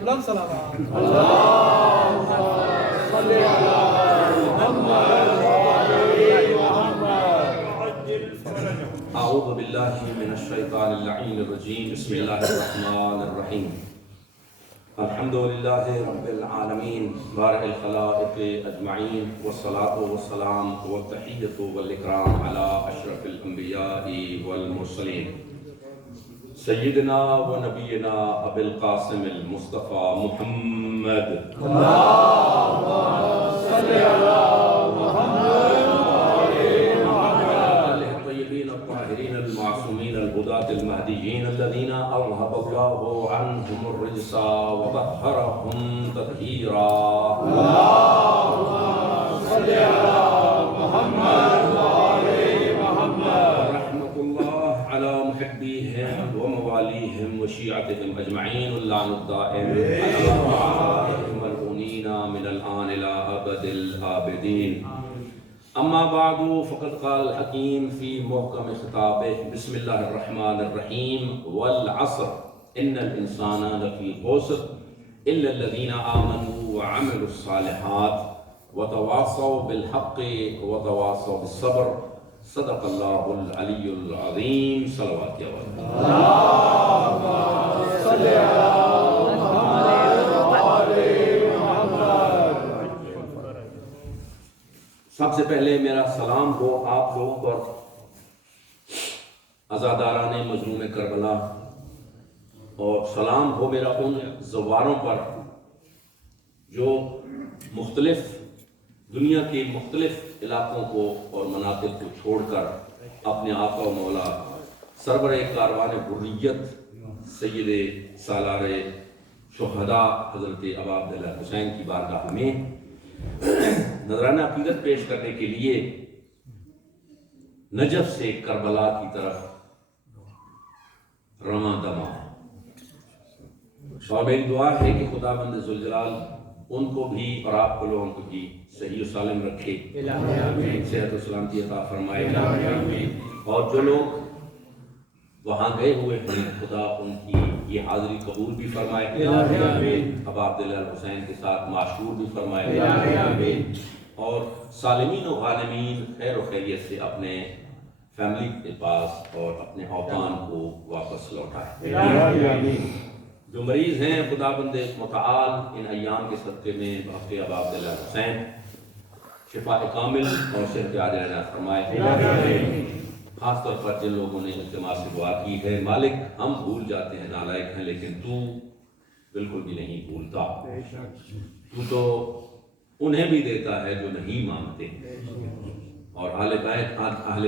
بلند سلامات اعوذ باللہ من الشیطان اللعین الرجیم بسم اللہ الرحمن الرحیم الحمدللہ رب العالمین بارئ الخلائق اجمعین والصلاة والسلام والتحیۃ والاکرام علی اشرف الانبیاء والمرسلین سیدنا و نبینا ابی القاسم المصطفیٰ محمد المعصومين الهداة المهديين الذين أذهب الله عنهم الرجس وطهرهم تطهيرا اللهم صل على محمد وآل محمد رحمة الله على محبيهم ومواليهم وشيعتهم أجمعين واللعن الدائم على أعدائهم الملعونين من الآن إلى أبد الآبدين اما بعد فقد قال الحکیم فی محکم خطابہ بسم اللہ الرحمن الرحیم والعصر ان الانسان لفی خسر الا الذین آمنوا وعملوا الصالحات وتواصوا بالحق وتواصوا بالصبر صدق اللہ العلی العظیم صلوات یا اللہم صل علی سب سے پہلے میرا سلام ہو آپ لوگوں پر عزاداران مظلوم کربلا اور سلام ہو میرا ان زواروں پر جو مختلف دنیا کے مختلف علاقوں کو اور مناطق کو چھوڑ کر اپنے آقا و مولا سرور کاروان حریت سید سالار شہداء حضرت ابا عبداللہ حسین کی بارگاہ میں نذرانہ عقیدت پیش کرنے کے لیے نجف سے کربلا کی طرف رواں دواں اور میری دعا ہے کہ خدا بند ذوالجلال ان کو بھی اور آپ کو لوگوں کو بھی صحیح و سالم رکھے، صحت و سلامتی عطا فرمائے، اور جو لوگ وہاں گئے ہوئے ہیں خدا ان کی یہ حاضری قبول بھی فرمائے، ابا عبداللہ حسین کے ساتھ معشور بھی فرمائے، اور سالمین و غانمین خیر و خیریت سے اپنے فیملی کے پاس اور اپنے اوطان کو واپس لوٹائے۔ جو مریض ہیں خدا بند متعال ان ایام کے صدقے میں بحق ابا عبداللہ حسین شفاء کامل اور صحت عاجلہ عنایت فرمائے۔ خاص طور پر جن لوگوں نے اجتماع سے دعا کی ہے، مالک ہم بھول جاتے ہیں، نالائق ہیں، لیکن تو بالکل بھی نہیں بھولتا، تو تو انہیں بھی دیتا ہے جو نہیں مانگتے۔ اور اہل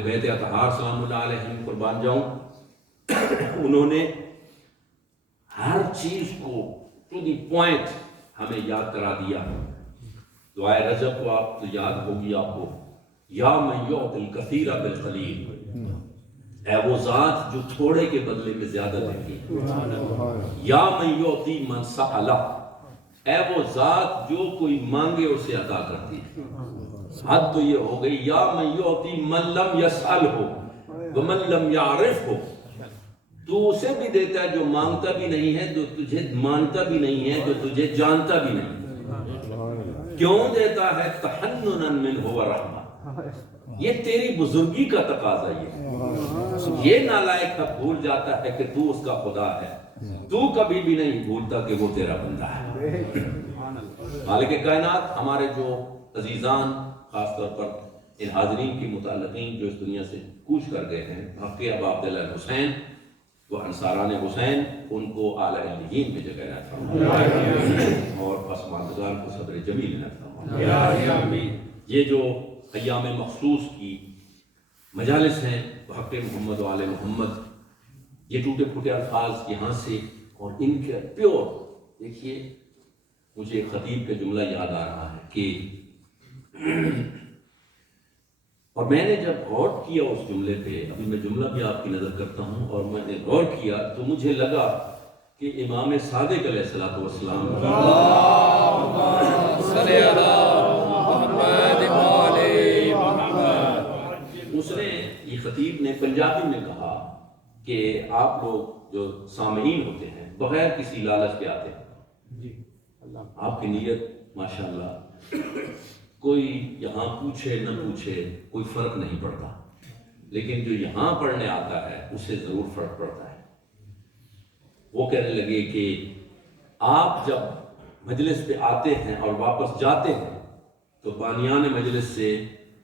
بیت اطہار سلام اللہ علیہم قربان جاؤں، انہوں نے ہر چیز کو ٹو دی پوائنٹ ہمیں یاد کرا دیا۔ دعائے رجب کو آپ تو یاد ہوگی آپ کو، یا من یعطی الکثیر بالقلیل، اے وہ ذات جو تھوڑے کے بدلے میں زیادہ دیتی ہے، یا من یعطی من سألہ، اے وہ ذات جو کوئی مانگے اسے عطا کرتی ہے۔ حد تو یہ ہو گئی، یا من یعطی من لم یسأل ہو ومن لم یعرف ہو، تو اسے بھی دیتا ہے جو مانگتا بھی نہیں ہے، جو تجھے مانتا بھی نہیں ہے، جو تجھے جانتا بھی نہیں۔ کیوں دیتا ہے؟ تحننا منہ ورحمہ، یہ تیری بزرگی کا تقاضا یہ نالائق اب بھول جاتا ہے کہ تو اس کا خدا ہے، تو کبھی بھی نہیں بھولتا کہ وہ تیرا بندہ ہے۔ مالک کائنات ہمارے جو عزیزان، خاص طور پر ان حاضرین کی متعلقین جو اس دنیا سے کوچ کر گئے ہیں، حق ابا عبداللہ حسین وہ انصاران حسین، ان کو اعلیٰ علیین میں جگہ عنایت فرمائے اور پسماندگان کو صبر جمیل عنایت فرمائے۔ یہ جو ایام مخصوص کی مجالس ہیں حق محمد و آل محمد، یہ ٹوٹے پھوٹے الفاظ یہاں سے اور ان کے پیور، دیکھیے مجھے ایک خطیب کا جملہ یاد آ رہا ہے کہ اور میں نے جب غور کیا اس جملے پہ، ابھی میں جملہ بھی آپ کی نظر کرتا ہوں، اور میں نے غور کیا تو مجھے لگا کہ امام صادق علیہ السلام اس نے، یہ خطیب نے پنجابی میں کہا کہ آپ لوگ جو سامعین ہوتے ہیں بغیر کسی لالچ کے آتے ہیں، آپ کی نیت ماشاءاللہ، کوئی یہاں پوچھے نہ پوچھے کوئی فرق نہیں پڑتا، لیکن جو یہاں پڑھنے آتا ہے اسے ضرور فرق پڑتا ہے۔ وہ کہنے لگے کہ آپ جب مجلس پہ آتے ہیں اور واپس جاتے ہیں تو بانیان مجلس سے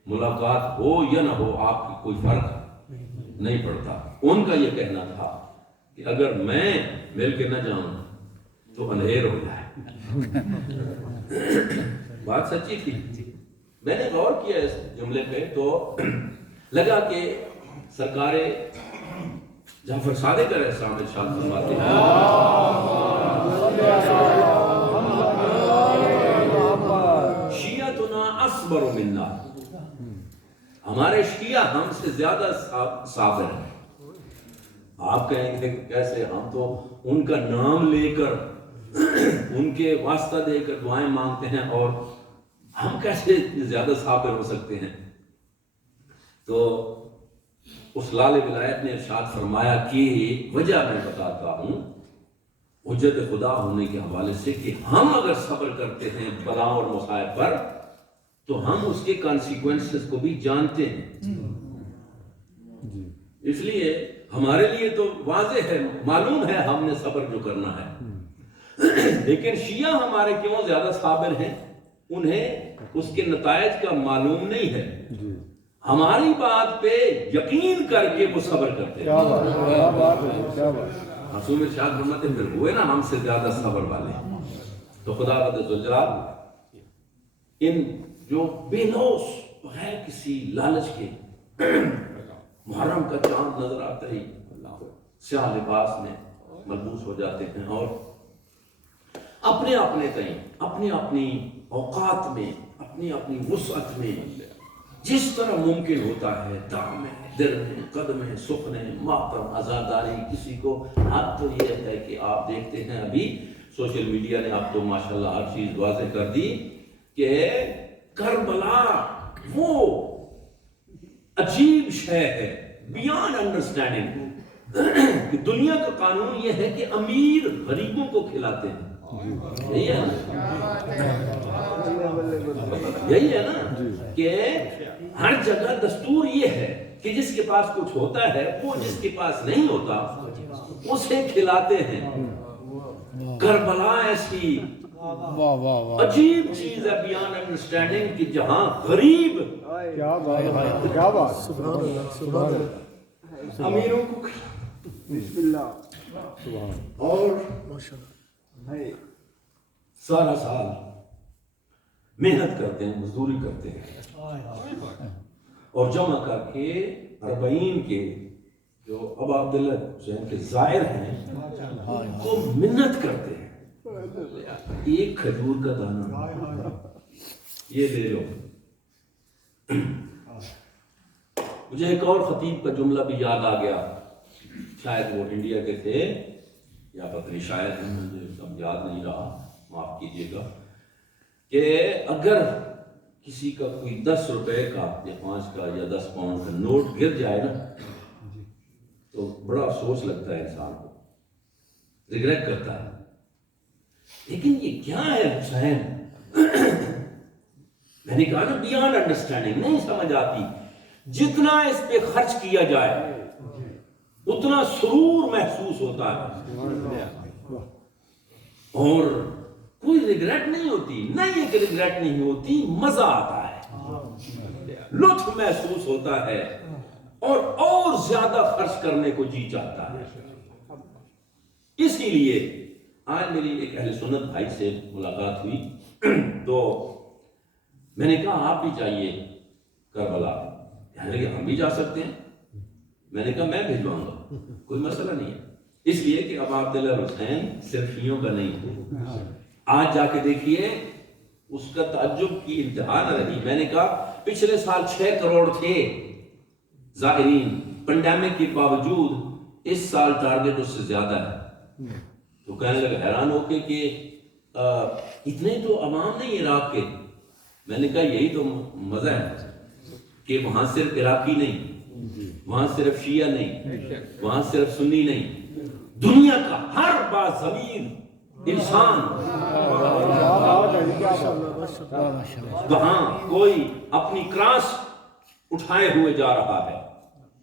ملاقات ہو یا نہ ہو آپ کی کوئی فرق نہیں پڑتا۔ ان کا یہ کہنا تھا کہ اگر میں مل کے نہ جاؤں تو اندھیر ہو جائے۔ بات سچی تھی۔ میں نے غور کیا اس جملے پہ تو لگا کہ سرکار جعفر صادق علیہ السلام ارشاد فرماتے ہیں شیعتنا اصبر منا، ہمارے شیعہ ہم سے زیادہ صابر ہیں۔ آپ کہیں گے کیسے؟ ہم تو ان کا نام لے کر ان کے واسطہ دے کر دعائیں مانگتے ہیں، اور ہم کیسے زیادہ صابر ہو سکتے ہیں؟ تو اس لال ولایت نے ارشاد فرمایا کہ وجہ میں بتاتا ہوں حجت خدا ہونے کے حوالے سے کہ ہم اگر صبر کرتے ہیں بلاؤں اور مصائب پر تو ہم اس کے کانسیکوینسز کو بھی جانتے ہیں۔ اس لیے ہمارے لیے تو واضح ہے، معلوم ہے ہم نے صبر جو کرنا ہے، لیکن شیعہ ہمارے کیوں زیادہ صابر ہیں؟ انہیں اس کے نتائج کا معلوم نہیں ہے، ہماری بات پہ یقین کر کے وہ صبر کرتے ہیں۔ معصوم ارشاد فرماتے ہیں پھر ہوئے نا ہم سے زیادہ صبر والے۔ تو خدا ذوالجلال ان جو بے لوث بغیر کسی لالچ کے محرم کا چاند نظر آتا ہی سیاہ لباس میں ملبوس ہو جاتے ہیں اور اپنے اپنے تئیں اپنی اپنی اوقات میں اپنی اپنی وسعت میں جس طرح ممکن ہوتا ہے دام میں، دل میں، قدم میں، سخن، ماتم، عزاداری، کسی کو حد تو یہ ہے کہ آپ دیکھتے ہیں ابھی سوشل میڈیا نے اب تو ماشاءاللہ ہر چیز واضح کر دی کہ کربلا وہ عجیب شے ہے بیان انڈرسٹینڈنگ کہ دنیا کا قانون یہ ہے کہ امیر غریبوں کو کھلاتے ہیں، یہی ہے یہی ہے نا کہ ہر جگہ دستور یہ ہے کہ جس کے پاس کچھ ہوتا ہے وہ جس کے پاس نہیں ہوتا اسے کھلاتے ہیں۔ کربلا ایسی عجیب چیز ہے بیان انڈرسٹینڈنگ کہ جہاں غریب امیروں کو اور سارا سال محنت کرتے ہیں، مزدوری کرتے ہیں اور جمع کر کے 40 کے جو ابا عبداللہ حسین کے زائر ہیں وہ منت کرتے ہیں ایک کھجور کا دانہ یہ لے لو۔ مجھے ایک اور خطیب کا جملہ بھی یاد آ گیا، شاید وہ انڈیا کے تھے یا پتہ نہیں، شاید مجھے سب یاد نہیں رہا، معاف کیجیے گا، کہ اگر کسی کا کوئی 10 روپے کا یا 5 کا یا 10 پاؤنڈ کا نوٹ گر جائے نا تو بڑا افسوس لگتا ہے انسان کو، ریگریٹ کرتا ہے، لیکن یہ کیا ہے حسین؟ میں نے کہا نا بیانڈ انڈرسٹینڈنگ، نہیں سمجھ آتی۔ جتنا اس پہ خرچ کیا جائے اتنا سرور محسوس ہوتا ہے اور کوئی ریگریٹ نہیں ہوتی، نہیں ایک ریگریٹ نہیں ہوتی، مزہ آتا ہے، لطف محسوس ہوتا ہے اور زیادہ خرچ کرنے کو جی چاہتا ہے۔ اسی لیے آج میری ایک اہل سنت بھائی سے ملاقات ہوئی تو میں نے کہا آپ بھی جائیے کربلا، کہنے لگے ہم بھی جا سکتے ہیں۔ میں نے کہا میں بھیجواؤں گا، کوئی مسئلہ نہیں ہے، اس لیے کہ ابا عبداللہ حسین صرف شیعوں کا نہیں ہے۔ آج جا کے دیکھیے اس کا تعجب کی انتہا نہ رہی۔ میں نے کہا پچھلے سال 6 کروڑ تھے زائرین، پینڈیمک کے باوجود اس سال ٹارگٹ اس سے زیادہ ہے۔ تو کہنے لگا حیران ہو کے کہ اتنے تو عوام نہیں عراق کے۔ میں نے کہا یہی تو مزہ ہے کہ وہاں صرف عراقی نہیں، وہاں صرف شیعہ نہیں، وہاں صرف سنی نہیں، دنیا کا ہر باضمیر انسان وہاں کوئی اپنی کراس اٹھائے ہوئے جا رہا ہے،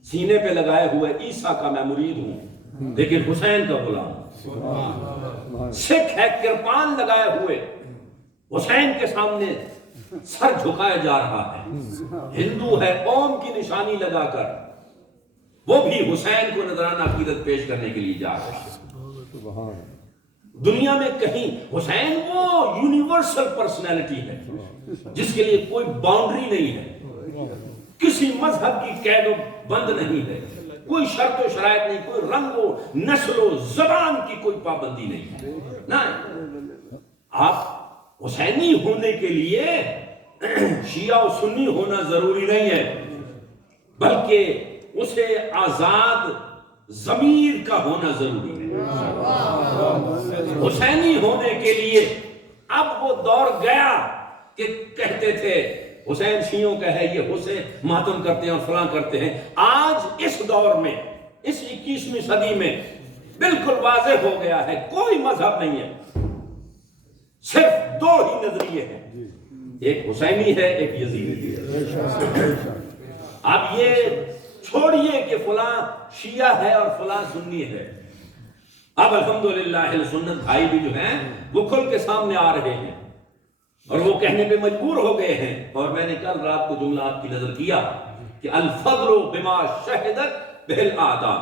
سینے پہ لگائے ہوئے عیسیٰ کا میں مرید ہوں لیکن حسین کا غلام ہوں۔ سکھ ہے کرپان لگائے ہوئے حسین کے سامنے سر جھکایا جا رہا ہے، ہندو ہے قوم کی نشانی لگا کر وہ بھی حسین کو نذرانہ عقیدت پیش کرنے کے لیے جا رہا ہے۔ دنیا میں کہیں حسین وہ یونیورسل پرسنالٹی ہے جس کے لیے کوئی باؤنڈری نہیں ہے، کسی مذہب کی قید و بند نہیں ہے، کوئی شرط و شرائط نہیں، کوئی رنگ و نسل و زبان کی کوئی پابندی نہیں ہے۔ نہیں، آپ حسینی ہونے کے لیے شیعہ و سنی ہونا ضروری نہیں ہے، بلکہ اسے آزاد ضمیر کا ہونا ضروری ہے۔ حسینی ہونے کے لیے اب وہ دور گیا کہ کہتے تھے حسین شیعوں کا ہے، یہ حسین ماتم کرتے ہیں اور فلاں کرتے ہیں۔ آج اس دور میں، اس 21ویں صدی میں بالکل واضح ہو گیا ہے کوئی مذہب نہیں ہے، صرف دو ہی نظریے ہیں، ایک حسینی ہے، ایک یزیدی ہے۔ اب یہ چھوڑیے کہ فلاں شیعہ ہے اور فلاں سنی ہے، اب الحمدللہ اہل سنت بھائی بھی جو ہیں وہ کھل کے سامنے آ رہے ہیں اور وہ کہنے پہ مجبور ہو گئے ہیں۔ اور میں نے کل رات کو جملہ آپ کی نظر کیا کہ الفضل بما شہدت بہ الاعداء،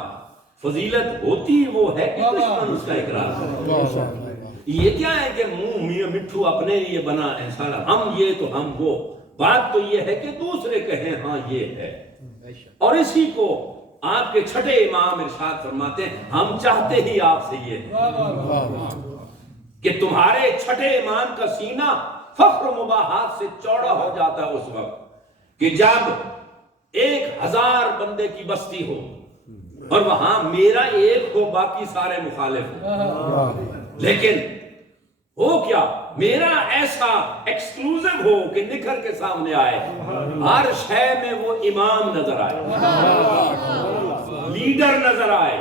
فضیلت ہوتی وہ ہے کہ دشمن اس کا اقرار کرے۔ یہ کیا ہے کہ منہ میاں مٹھو اپنے لیے بنا انسان، ہم یہ تو ہم وہ، بات تو یہ ہے کہ دوسرے کہیں ہاں یہ ہے۔ اور اسی کو آپ کے چھٹے امام ارشاد فرماتے ہیں ہم چاہتے ہی آپ سے یہ ہے کہ تمہارے چھٹے امام کا سینہ فخر و مباحات سے چوڑا ہو جاتا ہے اس وقت کہ جب 1000 بندے کی بستی ہو اور وہاں میرا ایک ہو باقی سارے مخالف ہو، لیکن ہو کیا میرا ایسا ایکسکلوزیو ہو کہ نکھر کے سامنے آئے، ہر شے میں وہ امام نظر آئے، لیڈر نظر آئے،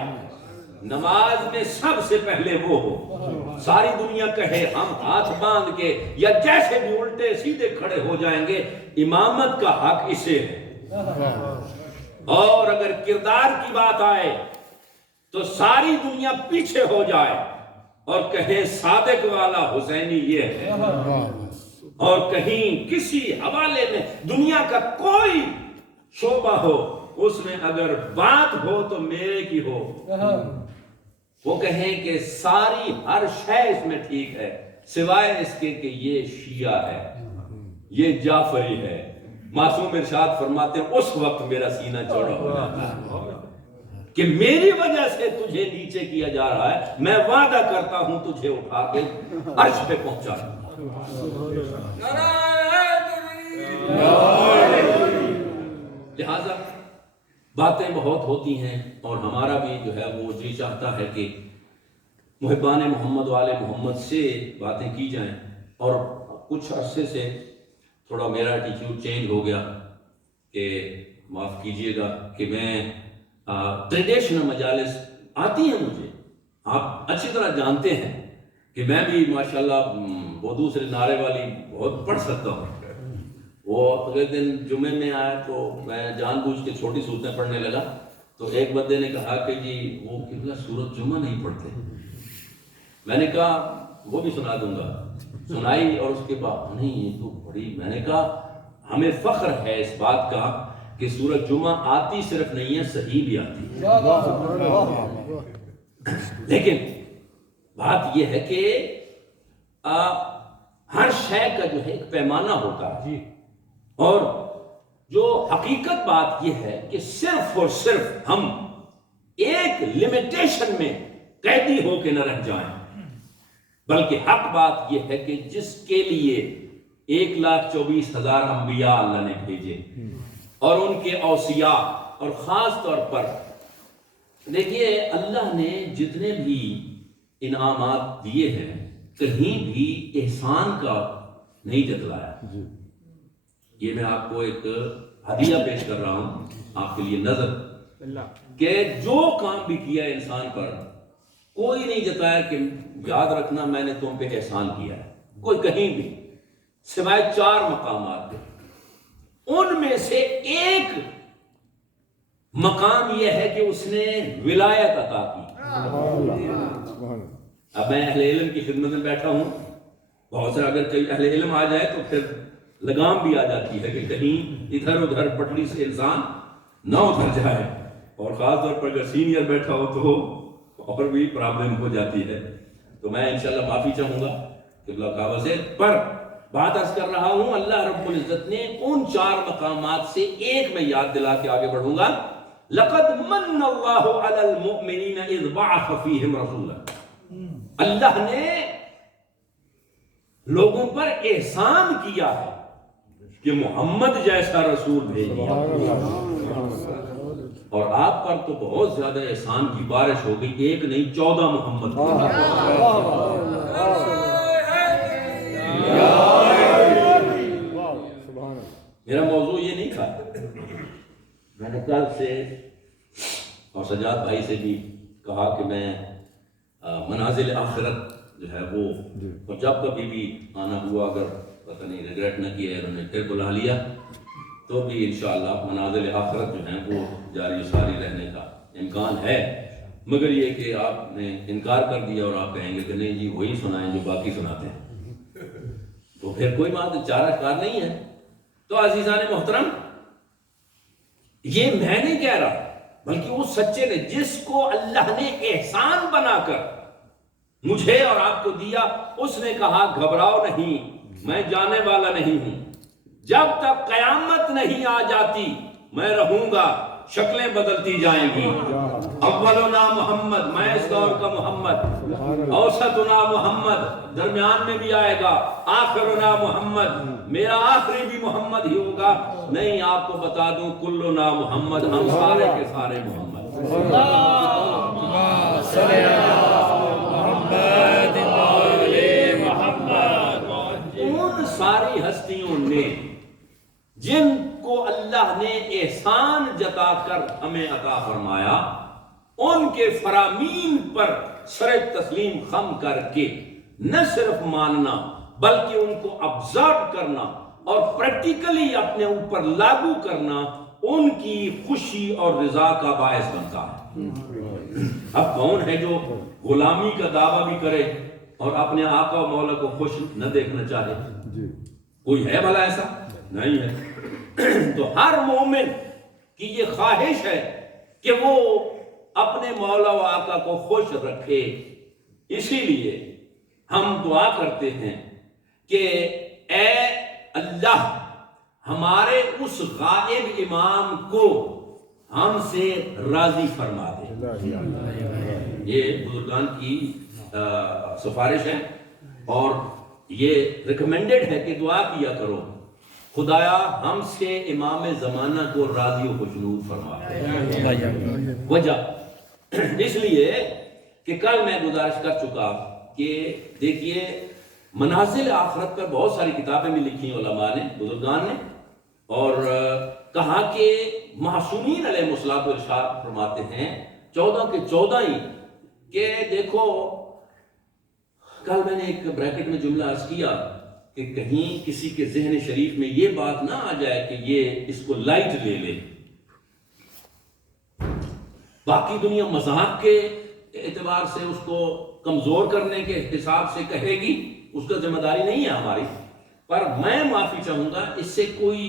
نماز میں سب سے پہلے وہ ہو، ساری دنیا کہے ہم ہاتھ باندھ کے یا جیسے بھی الٹے سیدھے کھڑے ہو جائیں گے، امامت کا حق اسے ہے۔ اور اگر کردار کی بات آئے تو ساری دنیا پیچھے ہو جائے اور کہیں صادق والا حسینی یہ ہے، اور کہیں کسی حوالے میں دنیا کا کوئی شعبہ ہو اس میں اگر بات ہو تو میرے کی ہو، وہ کہیں کہ ساری ہر شے اس میں ٹھیک ہے سوائے اس کے کہ یہ شیعہ ہے، یہ جعفری ہے، معصوم ارشاد فرماتے ہیں اس وقت میرا سینہ چوڑا ہو جاتا ہے کہ میری وجہ سے تجھے نیچے کیا جا رہا ہے، میں وعدہ کرتا ہوں تجھے اٹھا کے عرش پہ پہنچا۔ لہذا باتیں بہت ہوتی ہیں اور ہمارا بھی جو ہے وہ جی چاہتا ہے کہ محبان محمد والے محمد سے باتیں کی جائیں، اور کچھ عرصے سے تھوڑا میرا ایٹیٹیوڈ چینج ہو گیا کہ معاف کیجئے گا کہ میں ٹریڈیشنل مجالس آتی ہیں مجھے، آپ اچھی طرح جانتے ہیں کہ میں بھی ماشاءاللہ وہ دوسرے نعرے والی بہت پڑھ سکتا ہوں۔ وہ اگلے دن جمعے میں آیا تو میں جان بوجھ کے چھوٹی صورتیں پڑھنے لگا تو ایک بندے نے کہا کہ جی وہ قبلہ سورت جمعہ نہیں پڑھتے، میں نے کہا وہ بھی سنا دوں گا، سنائی، اور اس کے بعد نہیں یہ تو بڑی، میں نے کہا ہمیں فخر ہے اس بات کا کہ سورت جمعہ آتی صرف نہیں ہے صحیح بھی آتی ہے، لیکن بات یہ ہے کہ ہر شے کا جو ہے ایک پیمانہ ہوتا ہے، اور جو حقیقت بات یہ ہے کہ صرف اور صرف ہم ایک لمیٹیشن میں قیدی ہو کے نہ رہ جائیں، بلکہ حق بات یہ ہے کہ جس کے لیے 1,24,000 انبیاء اللہ نے بھیجے اور ان کے اوصیاء، اور خاص طور پر دیکھیے اللہ نے جتنے بھی انعامات دیے ہیں کہیں بھی احسان کا نہیں جتلایا۔ یہ میں آپ کو ایک ہدیہ پیش کر رہا ہوں آپ کے لیے نظر کہ جو کام بھی کیا انسان پر کوئی نہیں جتایا کہ یاد رکھنا میں نے تم پہ احسان کیا ہے، کوئی کہیں بھی، سوائے 4 مقامات کے۔ ان میں سے ایک مقام یہ ہے کہ اس نے ولایت عطا کی۔ اب میں اہل علم کی خدمت میں بیٹھا ہوں، بہت سے اگر کوئی اہل علم آ جائے تو پھر لگام بھی آ جاتی ہے کہ کہیں ادھر ادھر پٹڑی سے انسان نہ اتر جائے، اور خاص طور پر اگر سینئر بیٹھا ہو تو اور بھی پرابلم ہو جاتی ہے۔ تو میں انشاءاللہ معافی چاہوں گا قبلہ کعبہ سے، پر بات عرض کر رہا ہوں اللہ رب العزت نے ان 4 مقامات سے ایک میں یاد دلا کے آگے بڑھوں گا۔ لَقَدْ مَنَّ اللَّهُ عَلَى الْمُؤْمِنِينَ إِذْ بَعَثَ فِيهِمْ رَسُولًا، اللہ نے لوگوں پر احسان کیا ہے کہ محمد جیسا رسول بھیج دیا، اور آپ پر تو بہت زیادہ احسان کی بارش ہو گئی، ایک نہیں 14 محمد میرا موضوع یہ نہیں تھا، میں نے کل سے اور سجاد بھائی سے بھی کہا کہ میں منازل آخرت جو ہے وہ، اور جب کبھی بھی آنا ہوا، اگر پتہ نہیں ریگریٹ نہ کیا انہوں نے پھر بلا لیا، تو بھی انشاءاللہ منازل آخرت جو ہیں وہ جاری ساری رہنے کا امکان ہے، مگر یہ کہ آپ نے انکار کر دیا اور آپ کہیں گے کہ نہیں جی وہی سنائیں جو باقی سناتے ہیں، تو پھر کوئی بات چارہ کار نہیں ہے۔ تو عزیزان محترم، یہ میں نہیں کہہ رہا بلکہ وہ سچے نے، جس کو اللہ نے احسان بنا کر مجھے اور آپ کو دیا، اس نے کہا گھبراؤ نہیں، میں جانے والا نہیں ہوں، جب تک قیامت نہیں آ جاتی میں رہوں گا، شکلیں بدلتی جائیں گی، اولنا محمد، میں اس دور کا محمد، اوسطنا محمد، درمیان میں بھی آئے گا، آخرنا محمد، میرا آخری بھی محمد ہی ہوگا۔ نہیں، آپ کو بتا دوں کلنا محمد، ہم سارے کے سارے محمد۔ ان ساری ہستیوں نے جن کو اللہ نے احسان جتا کر ہمیں عطا فرمایا، ان کے فرامین پر سر تسلیم خم کر کے نہ صرف ماننا بلکہ ان کو آبزرو کرنا اور پریکٹیکلی اپنے اوپر لاگو کرنا ان کی خوشی اور رضا کا باعث بنتا ہے۔ اب کون ہے جو غلامی کا دعویٰ بھی کرے اور اپنے آقا و مولا کو خوش نہ دیکھنا چاہے؟ کوئی ہے بھلا ایسا؟ نہیں ہے۔ تو ہر مومن کی یہ خواہش ہے کہ وہ اپنے مولا و آقا کو خوش رکھے، اسی لیے ہم دعا کرتے ہیں کہ اے اللہ ہمارے اس غائب امام کو ہم سے راضی فرما دے۔ یہ بزرگان کی سفارش ہے اور یہ ریکمینڈڈ ہے کہ دعا کیا کرو، خدایا ہم سے امام زمانہ کو راضی و خوشنود فرما دے۔ وجہ اس لیے کہ کل میں گزارش کر چکا کہ دیکھیے منازل آخرت پر بہت ساری کتابیں بھی لکھی علماء نے، بزرگان نے، اور کہا کہ معصومین علیہ الصلوۃ والارشاد فرماتے ہیں 14 کے 14 ہی کہ دیکھو، کل میں نے ایک بریکٹ میں جملہ عرض کیا کہ کہیں کسی کے ذہن شریف میں یہ بات نہ آ جائے کہ یہ اس کو لائٹ لے لے، باقی دنیا مذاق کے اعتبار سے اس کو کمزور کرنے کے حساب سے کہے گی، اس کا ذمہ داری نہیں ہے ہماری، پر میں معافی چاہوں گا اس سے کوئی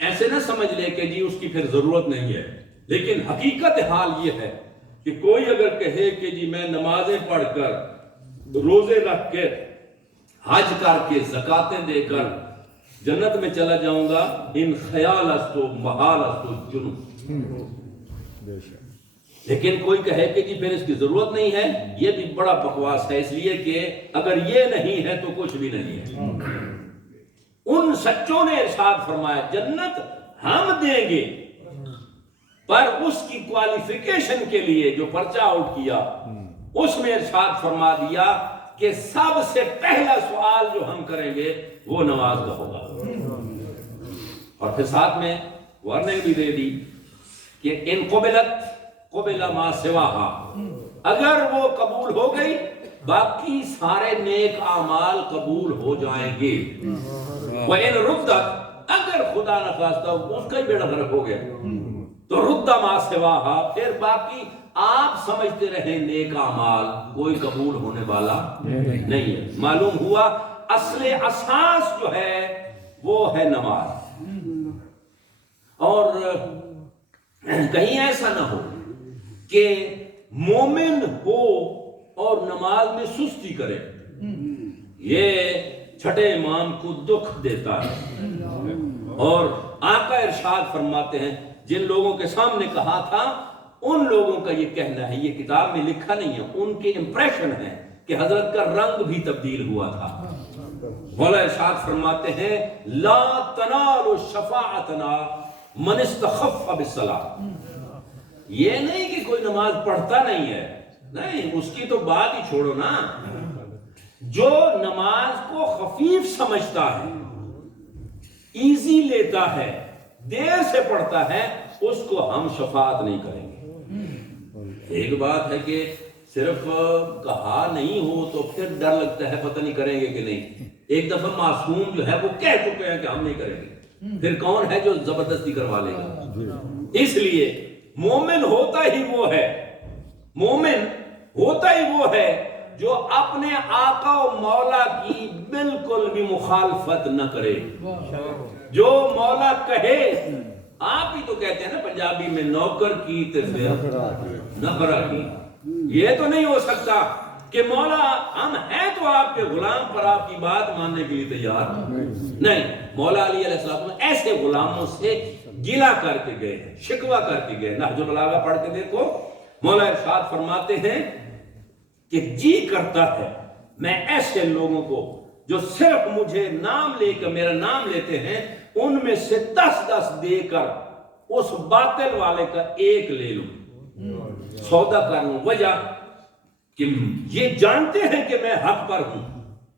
ایسے نہ سمجھ لے کہ جی اس کی پھر ضرورت نہیں ہے، لیکن حقیقت حال یہ ہے کہ کوئی اگر کہے کہ جی میں نمازیں پڑھ کر، روزے رکھ کے، حج کر کے، زکاتیں دے کر جنت میں چلا جاؤں گا، ان خیال استو محال استو جنون، لیکن کوئی کہے کہ جی پھر اس کی ضرورت نہیں ہے، یہ بھی بڑا بکواس ہے، اس لیے کہ اگر یہ نہیں ہے تو کچھ بھی نہیں ہے۔ ان سچوں نے ارشاد فرمایا جنت ہم دیں گے، پر اس کی کوالیفیکیشن کے لیے جو پرچہ آؤٹ کیا اس میں ارشاد فرما دیا کہ سب سے پہلا سوال جو ہم کریں گے وہ نماز کا ہوگا، اور پھر ساتھ میں وارننگ بھی دے دی کہ ان قبلت قبل ما سواہا، اگر وہ قبول ہو گئی باقی سارے نیک اعمال قبول ہو جائیں گے. وَإِن رُدَّتْ اگر خدا نخواستہ اس کا ہی بیڑا غرق ہو گیا تو رُدَّ مَا سِوَاهَا پھر باقی آپ سمجھتے رہیں نیک اعمال کوئی قبول ہونے والا نہیں ہے. معلوم ہوا اصل اساس جو ہے وہ ہے نماز. اور کہیں ایسا نہ ہو کہ مومن ہو اور نماز میں سستی کرے، یہ چھٹے امام کو دکھ دیتا ہے. اور آقا ارشاد فرماتے ہیں جن لوگوں کے سامنے کہا تھا ان لوگوں کا یہ کہنا ہے، یہ کتاب میں لکھا نہیں ہے، ان کے امپریشن ہے کہ حضرت کا رنگ بھی تبدیل ہوا تھا. مولا ارشاد فرماتے ہیں لا تنال شفاعتنا من استخف بالصلاۃ. یہ نہیں کہ کوئی نماز پڑھتا نہیں ہے، نہیں، اس کی تو بات ہی چھوڑو نا. جو نماز کو خفیف سمجھتا ہے، ایزی لیتا ہے، دیر سے پڑھتا ہے، اس کو ہم شفاعت نہیں کریں گے. ایک بات ہے کہ صرف کہا نہیں ہو تو پھر ڈر لگتا ہے پتہ نہیں کریں گے کہ نہیں. ایک دفعہ معصوم جو ہے وہ کہہ چکے ہیں کہ ہم نہیں کریں گے، پھر کون ہے جو زبردستی کروا لے گا. اس لیے مومن ہوتا ہی وہ ہے، مومن ہوتا ہی وہ ہے جو اپنے آقا و مولا کی بالکل بھی مخالفت نہ کرے. جو مولا کہے، آپ ہی تو کہتے ہیں نا پنجابی میں نوکر کی نخرا کی. یہ تو نہیں ہو سکتا کہ مولا ہم ہیں تو آپ کے غلام پر آپ کی بات ماننے کے لیے تیار نہیں. مولا علی علیہ السلام ایسے غلاموں سے گلا کر کے گئے ہیں، شکوہ کر کے گئے. نہج البلاغہ پڑھ کے دیکھو، مولا ارشاد فرماتے ہیں کہ جی کرتا ہے میں ایسے لوگوں کو جو صرف مجھے نام لے کر میرا نام لیتے ہیں ان میں سے 10 دے کر اس باطل والے کا ایک لے لوں، سودا کر لوں. وجہ کہ یہ جانتے ہیں کہ میں حق پر ہوں،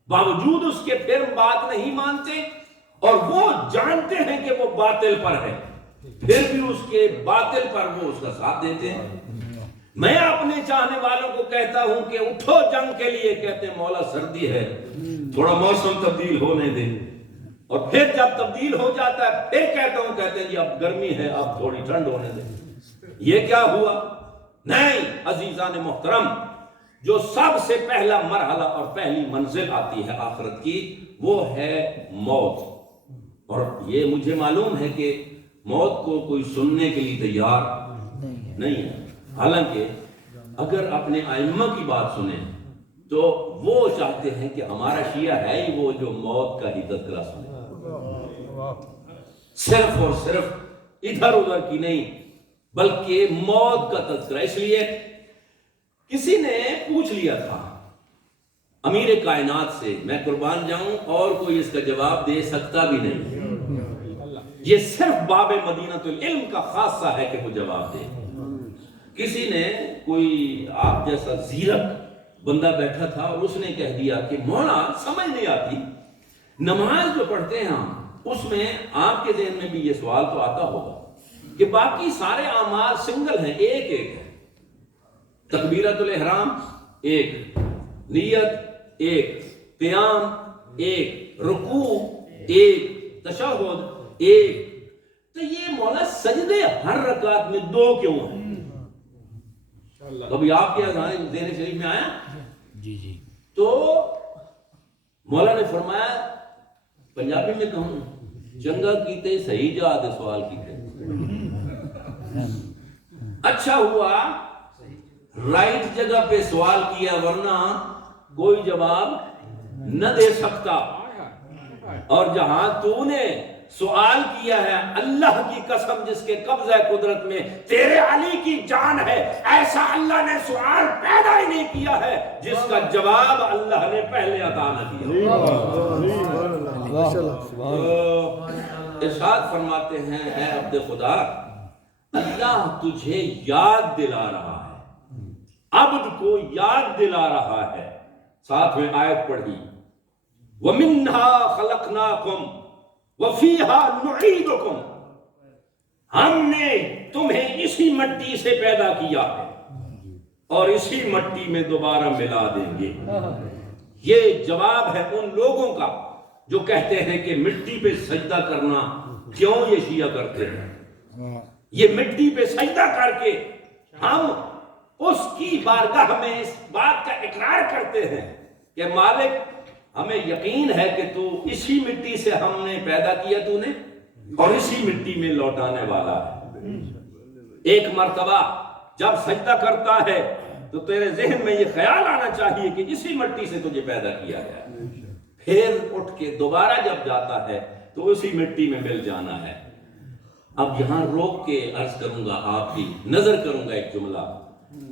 باوجود اس کے پھر بات نہیں مانتے، اور وہ جانتے ہیں کہ وہ باطل پر ہے پھر بھی اس کے باطل پر وہ اس کا ساتھ دیتے ہیں. میں اپنے چاہنے والوں کو کہتا ہوں کہ اٹھو جنگ کے لیے، کہتے ہیں مولا سردی ہے، تھوڑا موسم تبدیل ہونے دیں. اور پھر جب تبدیل ہو جاتا ہے پھر کہتا ہوں، کہتے ہیں جی اب گرمی ہے، اب تھوڑی ٹھنڈ ہونے دیں. یہ کیا ہوا؟ نہیں عزیزان محترم، جو سب سے پہلا مرحلہ اور پہلی منزل آتی ہے آخرت کی وہ ہے موت. اور یہ مجھے معلوم ہے کہ موت کو کوئی سننے کے لیے تیار نہیں ہے. حالانکہ اگر اپنے ائمہ کی بات سنیں تو وہ چاہتے ہیں کہ ہمارا شیعہ ہے ہی وہ جو موت کا ہی تذکرہ سنے، صرف اور صرف ادھر ادھر کی نہیں بلکہ موت کا تذکرہ. اس لیے کسی نے پوچھ لیا تھا امیر کائنات سے، میں قربان جاؤں اور کوئی اس کا جواب دے سکتا بھی نہیں، یہ صرف باب مدینۃ العلم کا خاصہ ہے کہ وہ جواب دے. کسی نے کوئی آپ جیسا زیرک بندہ بیٹھا تھا اور اس نے کہہ دیا کہ مولا سمجھ نہیں آتی، نماز جو پڑھتے ہیں ہم اس میں آپ کے ذہن میں بھی یہ سوال تو آتا ہوگا کہ باقی سارے اعمال سنگل ہیں، ایک ایک ہے، تکبیرۃ الاحرام ایک، نیت ایک، قیام ایک، رکوع ایک، تشہد ایک. تو یہ مولا سجدے ہر رکعت میں 2 کیوں ہیں؟ کبھی آپ کے ذہن شریف میں آیا؟ جی. تو مولا نے فرمایا، پنجابی میں کہوں چنگا کیتے صحیح جا دے سوال کیتے. اچھا ہوا رائٹ جگہ پہ سوال کیا، ورنہ کوئی جواب نہ دے سکتا. اور جہاں تو نے سوال کیا ہے، اللہ کی قسم جس کے قبضہ قدرت میں تیرے علی کی جان ہے، ایسا اللہ نے سوال پیدا ہی نہیں کیا ہے جس کا جواب اللہ نے پہلے عطا نہ کیا. ارشاد فرماتے ہیں اے عبد خدا، اللہ تجھے یاد دلا رہا ہے، عبد کو یاد دلا رہا ہے. ساتھ میں آیت پڑھی وَمِنْهَا خَلَقْنَاكُمْ وَفِيهَا نُعِيدُكُمْ، ہم نے تمہیں اسی مٹی سے پیدا کیا ہے اور اسی مٹی میں دوبارہ ملا دیں گے۔ یہ جواب ہے ان لوگوں کا جو کہتے ہیں کہ مٹی پہ سجدہ کرنا کیوں یہ شیعہ کرتے ہیں۔ یہ مٹی پہ سجدہ کر کے ہم اس کی بارگاہ میں اس بات کا اقرار کرتے ہیں کہ مالک ہمیں یقین ہے کہ تو اسی مٹی سے ہم نے پیدا کیا تو نے اور اسی مٹی میں لوٹانے والا ہے۔ ایک مرتبہ جب سجدہ کرتا ہے تو تیرے ذہن میں یہ خیال آنا چاہیے کہ اسی مٹی سے تجھے پیدا کیا گیا، پھر اٹھ کے دوبارہ جب جاتا ہے تو اسی مٹی میں مل جانا ہے۔ اب یہاں روک کے عرض کروں گا، آپ کی نظر کروں گا ایک جملہ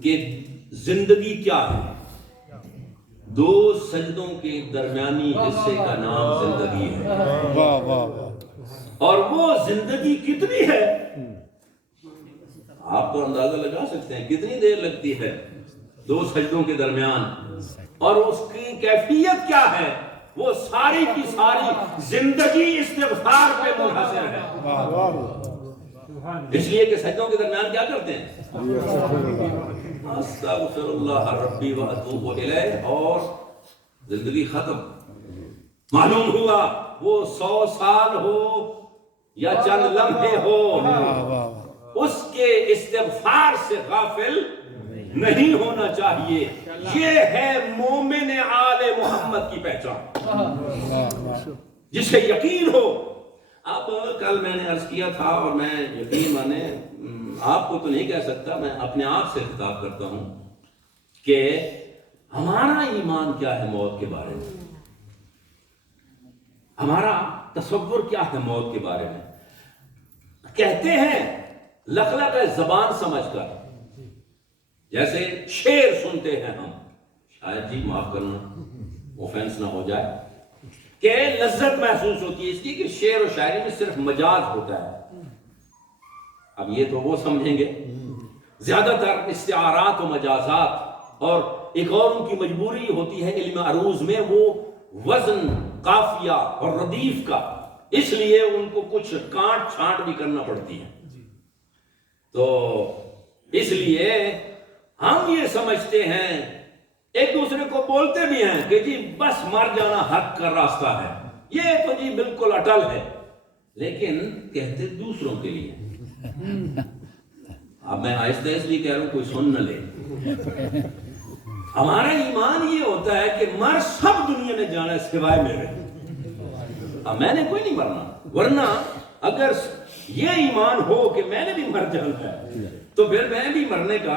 کہ زندگی کیا ہے؟ دو سجدوں کے درمیانی حصے کا نام زندگی ہے، اور وہ زندگی کتنی ہے آپ تو اندازہ لگا سکتے ہیں کتنی دیر لگتی ہے دو سجدوں کے درمیان، اور اس کی کیفیت کیا ہے؟ وہ ساری کی ساری زندگی استغفار پہ منحصر ہے۔ اس لیے کہ سجدوں کے درمیان کیا کرتے ہیں؟ استغفر اللہ ربی و اتوب الیہ، اور زندگی ختم۔ معلوم ہوا وہ 100 سال ہو یا چند لمحے ہو، اس کے استغفار سے غافل نہیں ہونا چاہیے۔ یہ ہے مومن آل محمد کی پہچان، جسے یقین ہو۔ اب کل میں نے عرض کیا تھا، اور میں یقین مانے آپ کو تو نہیں کہہ سکتا، میں اپنے آپ سے خطاب کرتا ہوں کہ ہمارا ایمان کیا ہے موت کے بارے میں، ہمارا تصور کیا ہے موت کے بارے میں۔ کہتے ہیں لخلق زبان سمجھ کر، جیسے شعر سنتے ہیں ہم، شاید جی معاف کرنا اوفینس نہ ہو جائے، کہ لذت محسوس ہوتی ہے اس کی کہ شعر و شاعری میں صرف مجاز ہوتا ہے۔ اب یہ تو وہ سمجھیں گے زیادہ تر استعارات و مجازات، اور ایک اور ان کی مجبوری ہوتی ہے علم عروض میں وہ وزن قافیہ اور ردیف کا، اس لیے ان کو کچھ کانٹ چھانٹ بھی کرنا پڑتی ہے۔ تو اس لیے ہم یہ سمجھتے ہیں، ایک دوسرے کو بولتے بھی ہیں کہ جی بس مر جانا حق کا راستہ ہے، یہ تو جی بالکل اٹل ہے، لیکن کہتے دوسروں کے لیے۔ اب میں آہستہ اس لیے کہہ رہا ہوں کوئی سن نہ لے۔ ہمارا ایمان یہ ہوتا ہے کہ مر سب دنیا نے جانا ہے سوائے میرے، اب میں نے کوئی نہیں مرنا، ورنہ اگر یہ ایمان ہو کہ میں نے بھی مر جانا ہے تو پھر میں بھی مرنے کا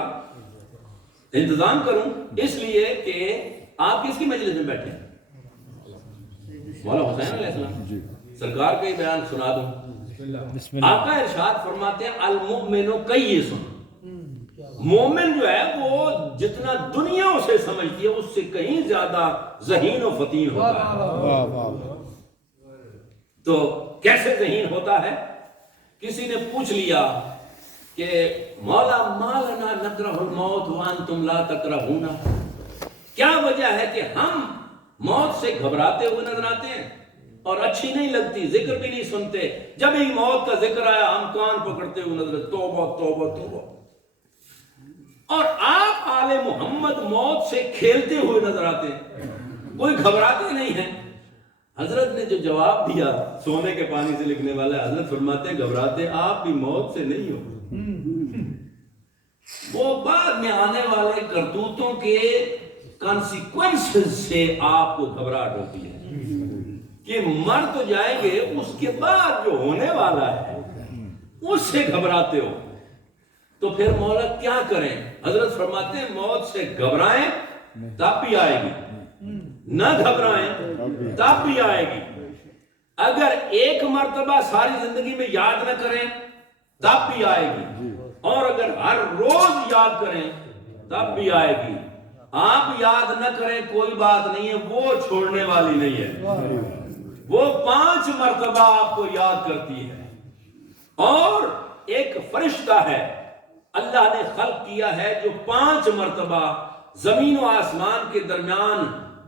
انتظام کروں۔ اس لیے کہ آپ کس کی مجلس میں بیٹھے ہیں؟ مولا حسین علیہ السلام سرکار کا ہی بیان سنا دوں۔ آقا ارشاد فرماتے ہیں المؤمن کیس، مومن جو ہے وہ جتنا دنیا اسے سمجھتی ہے اس سے کہیں زیادہ ذہین و فطین ہوتا ہے۔ تو کیسے ذہین ہوتا ہے؟ کسی نے پوچھ لیا کہ مولا ما لنا نکرہ الموت وانتم لا تکرہون، کیا وجہ ہے کہ ہم موت سے گھبراتے ہوئے نظر آتے ہیں اور اچھی نہیں لگتی، ذکر بھی نہیں سنتے، جب ہی موت کا ذکر آیا ہم کان پکڑتے ہوئے نظر آتے، توبہ توبہ توبہ، اور آپ آل محمد موت سے کھیلتے ہوئے نظر آتے ہیں، کوئی گھبراتے نہیں ہیں۔ حضرت نے جو جواب دیا سونے کے پانی سے لکھنے والا، حضرت فرماتے ہیں گھبراتے آپ بھی موت سے نہیں ہو، وہ بعد میں آنے والے کرتوتوں کے کانسیکوینسز سے آپ کو گھبراہٹ ہوتی ہے کہ مر تو جائیں گے، اس کے بعد جو ہونے والا ہے اس سے گھبراتے ہو۔ تو پھر مولا کیا کریں؟ حضرت فرماتے ہیں موت سے گھبرائیں تب بھی آئے گی، نہ گھبرائیں تب بھی آئے گی۔ اگر ایک مرتبہ ساری زندگی میں یاد نہ کریں تب بھی آئے گی، اور اگر ہر روز یاد کریں تب بھی آئے گی۔ آپ یاد نہ کریں کوئی بات نہیں ہے، وہ چھوڑنے والی نہیں ہے، وہ 5 مرتبہ آپ کو یاد کرتی ہے۔ اور ایک فرشتہ ہے اللہ نے خلق کیا ہے جو 5 مرتبہ زمین و آسمان کے درمیان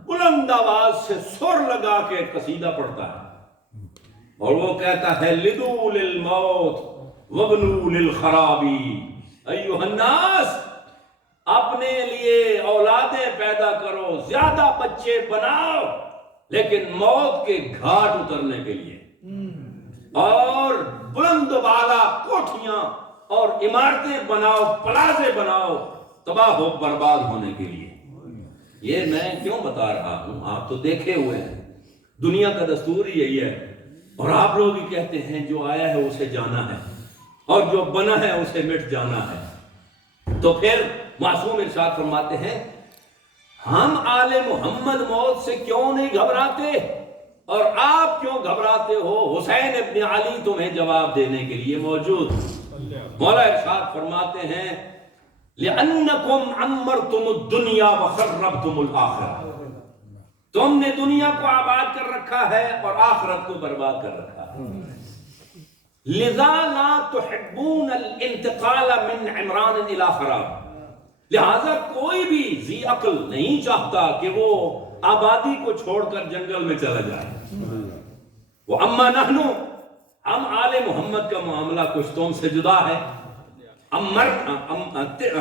بلند آواز سے سر لگا کے قصیدہ پڑھتا ہے، اور وہ کہتا ہے لدو للموت وابنو للخرابی ایھا الناس، اپنے لیے اولادیں پیدا کرو، زیادہ بچے بناؤ، لیکن موت کے گھاٹ اترنے کے لیے، اور بلند بالا کوٹھیاں اور عمارتیں بناؤ، پلازے بناؤ، تباہ و برباد ہونے کے لیے۔ یہ میں کیوں بتا رہا ہوں؟ آپ تو دیکھے ہوئے ہیں، دنیا کا دستور یہی ہے، اور آپ لوگ ہی کہتے ہیں جو آیا ہے اسے جانا ہے، اور جو بنا ہے اسے مٹ جانا ہے۔ تو پھر معصوم ارشاد فرماتے ہیں، ہم آل محمد موت سے کیوں نہیں گھبراتے اور آپ کیوں گھبراتے ہو؟ حسین ابن علی تمہیں جواب دینے کے لیے موجود۔ مولا ارشاد فرماتے ہیں، لِأَنَّكُمْ عَمَّرْتُمُ الدُّنْيَا وَخَرَّبْتُمُ الْآخِرَةَ، تم نے دنیا کو آباد کر رکھا ہے اور آخرت کو برباد کر رکھا ہے۔ لِذَا لَا تُحِبُّونَ الْإِنْتِقَالَ مِنْ عِمْرَانٍ إِلَى خَرَابٍ، لہذا کوئی بھی ذی عقل نہیں چاہتا کہ وہ آبادی کو چھوڑ کر جنگل میں چلا جائے۔ وَأَمَّا نَحْنُ، ہم آل محمد کا معاملہ کچھ تم سے جدا ہے۔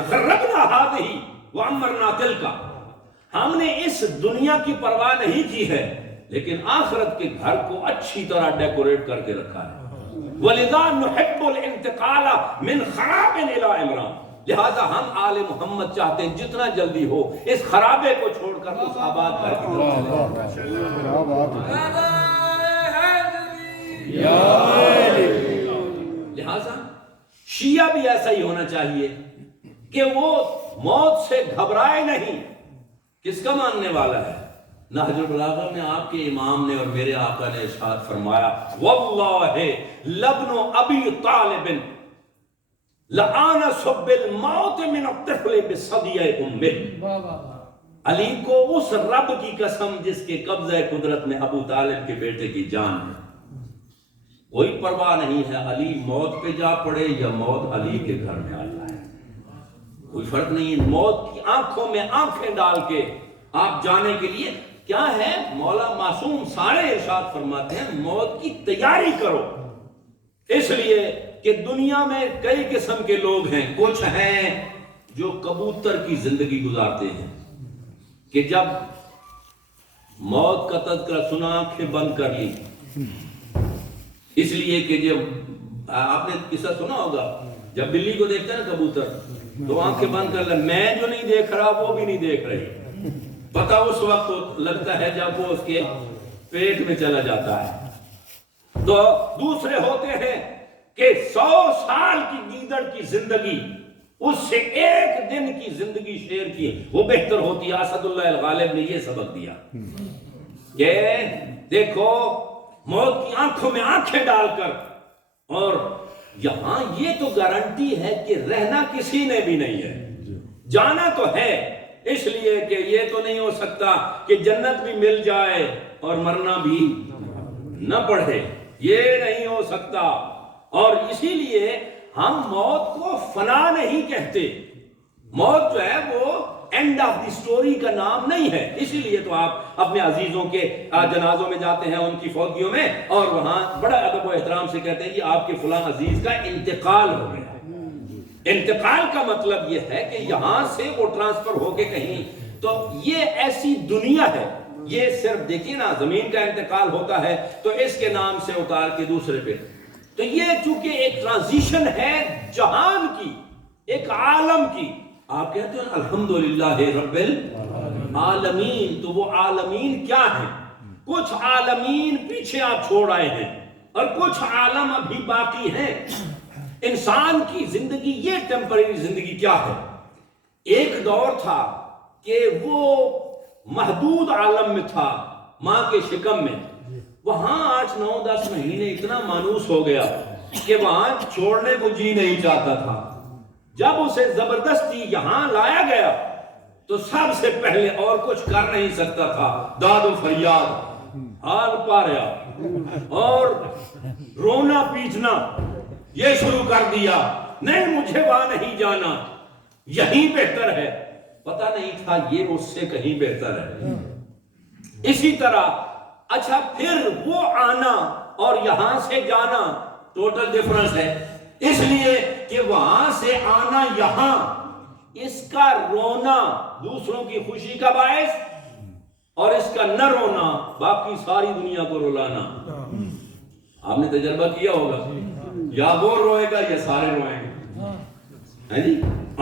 خربنا هذه وعمرنا تلك، ہم نے اس دنیا کی پرواہ نہیں کی ہے لیکن آخرت کے گھر کو اچھی طرح ڈیکوریٹ کر کے رکھا ہے۔ وَلِذَا نُحِبُّ الْإِنْتِقَالَ مِنْ خَرَابٍ إِلَىٰ عِمْرَانٍ، لہذا ہم آل محمد چاہتے ہیں جتنا جلدی ہو اس خرابے کو چھوڑ کر اس آباد گھر کی طرف چلیں۔ لہذا شیعہ بھی ایسا ہی ہونا چاہیے کہ وہ موت سے گھبرائے نہیں۔ کس کا ماننے والا ہے؟ نہج البلاغہ میں آپ کے امام نے اور میرے آقا نے ارشاد فرمایا، واللہ لبن ابی طالب لآنس بالموت من الطفل بصدی امہ، علی کو اس رب کی قسم جس کے قبضہ قدرت میں ابو طالب کے بیٹے کی جان ہے، کوئی پرواہ نہیں ہے علی موت پہ جا پڑے یا موت علی کے گھر میں آ جائے، کوئی فرق نہیں ہے۔ موت کی آنکھوں میں آنکھیں ڈال کے آپ جانے کے لیے کیا ہے، مولا معصوم سارے ارشاد فرماتے ہیں موت کی تیاری کرو، اس لیے کہ دنیا میں کئی قسم کے لوگ ہیں۔ کچھ ہیں جو کبوتر کی زندگی گزارتے ہیں کہ جب موت کا تذکرہ سنا آنکھیں بند کر لی، اس لیے کہ جب آپ نے قصہ سنا ہوگا، جب بلی کو دیکھتے ہیں نا کبوتر تو آنکھیں بند کر لے، میں جو نہیں دیکھ رہا وہ بھی نہیں دیکھ رہی، پتہ اس وقت لگتا ہے جب وہ اس کے پیٹ میں چلا جاتا ہے۔ تو دوسرے ہوتے ہیں کہ 100 سال کی گیدڑ کی زندگی اس سے ایک دن کی زندگی شیر کی وہ بہتر ہوتی ہے۔ اسد اللہ الغالب نے یہ سبق دیا کہ دیکھو موت کی آنکھوں میں آنکھیں ڈال کر، اور یہاں یہ تو گارنٹی ہے کہ رہنا کسی نے بھی نہیں ہے، جانا تو ہے، اس لیے کہ یہ تو نہیں ہو سکتا کہ جنت بھی مل جائے اور مرنا بھی نہ پڑے، یہ نہیں ہو سکتا۔ اور اسی لیے ہم موت کو فنا نہیں کہتے، موت جو ہے وہ اینڈ آف دی سٹوری کا نام نہیں ہے۔ اسی لیے تو آپ اپنے عزیزوں کے جنازوں میں جاتے ہیں، ان کی فوتگیوں میں، اور وہاں بڑا ادب و احترام سے کہتے ہیں کہ آپ کے فلاں عزیز کا انتقال ہو گیا۔ انتقال کا مطلب یہ ہے کہ یہاں سے وہ ٹرانسفر ہو کے کہیں، تو یہ ایسی دنیا ہے، یہ صرف دیکھیے نا زمین کا انتقال ہوتا ہے تو اس کے نام سے اتار کے دوسرے پہ، تو یہ چونکہ ایک ٹرانزیشن ہے جہان کی، ایک عالم کی۔ آپ کہتے ہیں الحمدللہ رب العالمین، تو وہ عالمین کیا ہیں؟ کچھ عالمین پیچھے آپ چھوڑ آئے ہیں اور کچھ عالم ابھی باقی ہیں۔ انسان کی زندگی یہ ٹیمپریری زندگی کیا ہے؟ ایک دور تھا کہ وہ محدود عالم میں تھا، ماں کے شکم میں، وہاں 8 9 10 مہینے اتنا مانوس ہو گیا کہ وہاں چھوڑنے کو جی نہیں چاہتا تھا۔ جب اسے زبردستی یہاں لایا گیا تو سب سے پہلے اور کچھ کر نہیں سکتا تھا، داد و فریاد، حال پاریا اور رونا پیٹنا یہ شروع کر دیا، نہیں مجھے وہاں نہیں جانا، یہی بہتر ہے۔ پتہ نہیں تھا یہ اس سے کہیں بہتر ہے۔ اسی طرح اچھا پھر وہ آنا اور یہاں سے جانا ٹوٹل ڈیفرنس ہے، اس لیے کہ وہاں سے آنا یہاں اس کا رونا دوسروں کی خوشی کا باعث اور اس کا نہ رونا باقی ساری دنیا کو رلانا. آپ نے تجربہ کیا ہوگا, یا وہ روئے گا یا سارے روئیں گے.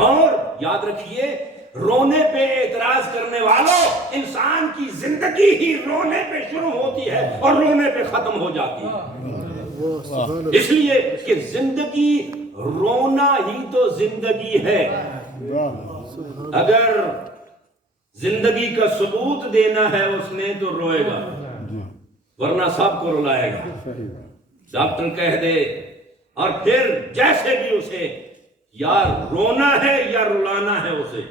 اور یاد رکھیے, رونے پہ اعتراض کرنے والوں, انسان کی زندگی ہی رونے پہ شروع ہوتی ہے اور رونے پہ ختم ہو جاتی ہے. اس لیے کہ زندگی رونا ہی تو زندگی ہے. اگر زندگی کا ثبوت دینا ہے اس نے تو روئے گا, ورنہ سب کو رلائے گا. ڈاکٹر کہہ دے اور پھر جیسے بھی اسے یا رونا ہے یا رلانا ہے اسے,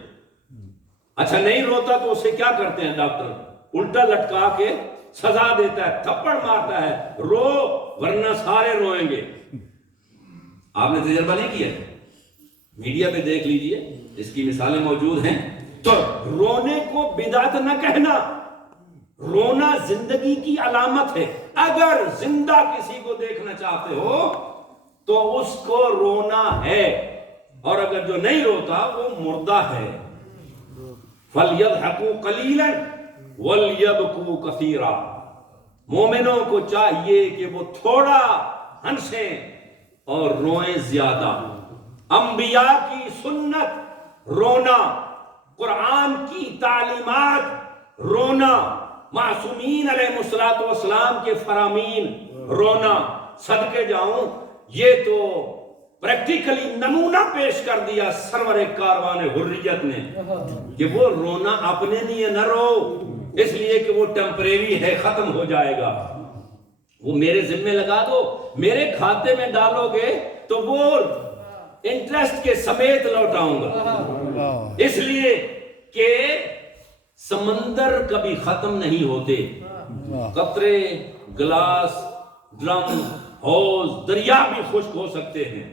اچھا نہیں روتا تو اسے کیا کرتے ہیں ڈاکٹر, الٹا لٹکا کے سزا دیتا ہے, تھپڑ مارتا ہے, رو ورنہ سارے روئیں گے. آپ نے تجربہ نہیں کیا؟ میڈیا پہ دیکھ لیجئے, اس کی مثالیں موجود ہیں. تو رونے کو بدعت نہ کہنا, رونا زندگی کی علامت ہے. اگر زندہ کسی کو دیکھنا چاہتے ہو تو اس کو رونا ہے, اور اگر جو نہیں روتا وہ مردہ ہے. فَلْيَضْحَكُوا قَلِيلًا وَلْيَبْكُوا كَثِيرًا. مومنوں کو چاہیے کہ وہ تھوڑا ہنسیں اور روئیں زیادہ. انبیاء کی سنت رونا, قرآن کی تعلیمات رونا, معصومین علیہ الصلوۃ والسلام کے فرامین رونا. صدقے جاؤں, یہ تو پریکٹیکلی نمونہ پیش کر دیا سرور کاروان حریت نے کہ وہ رونا اپنے لیے نہ رو, اس لیے کہ وہ ٹیمپریری ہے, ختم ہو جائے گا. وہ میرے ذمہ لگا دو, میرے کھاتے میں ڈالو گے تو وہ انٹرسٹ کے سمیت لوٹاؤں گا. اس لیے کہ سمندر کبھی ختم نہیں ہوتے. قطرے, گلاس, ڈرم, حوض, دریا بھی خشک ہو سکتے ہیں,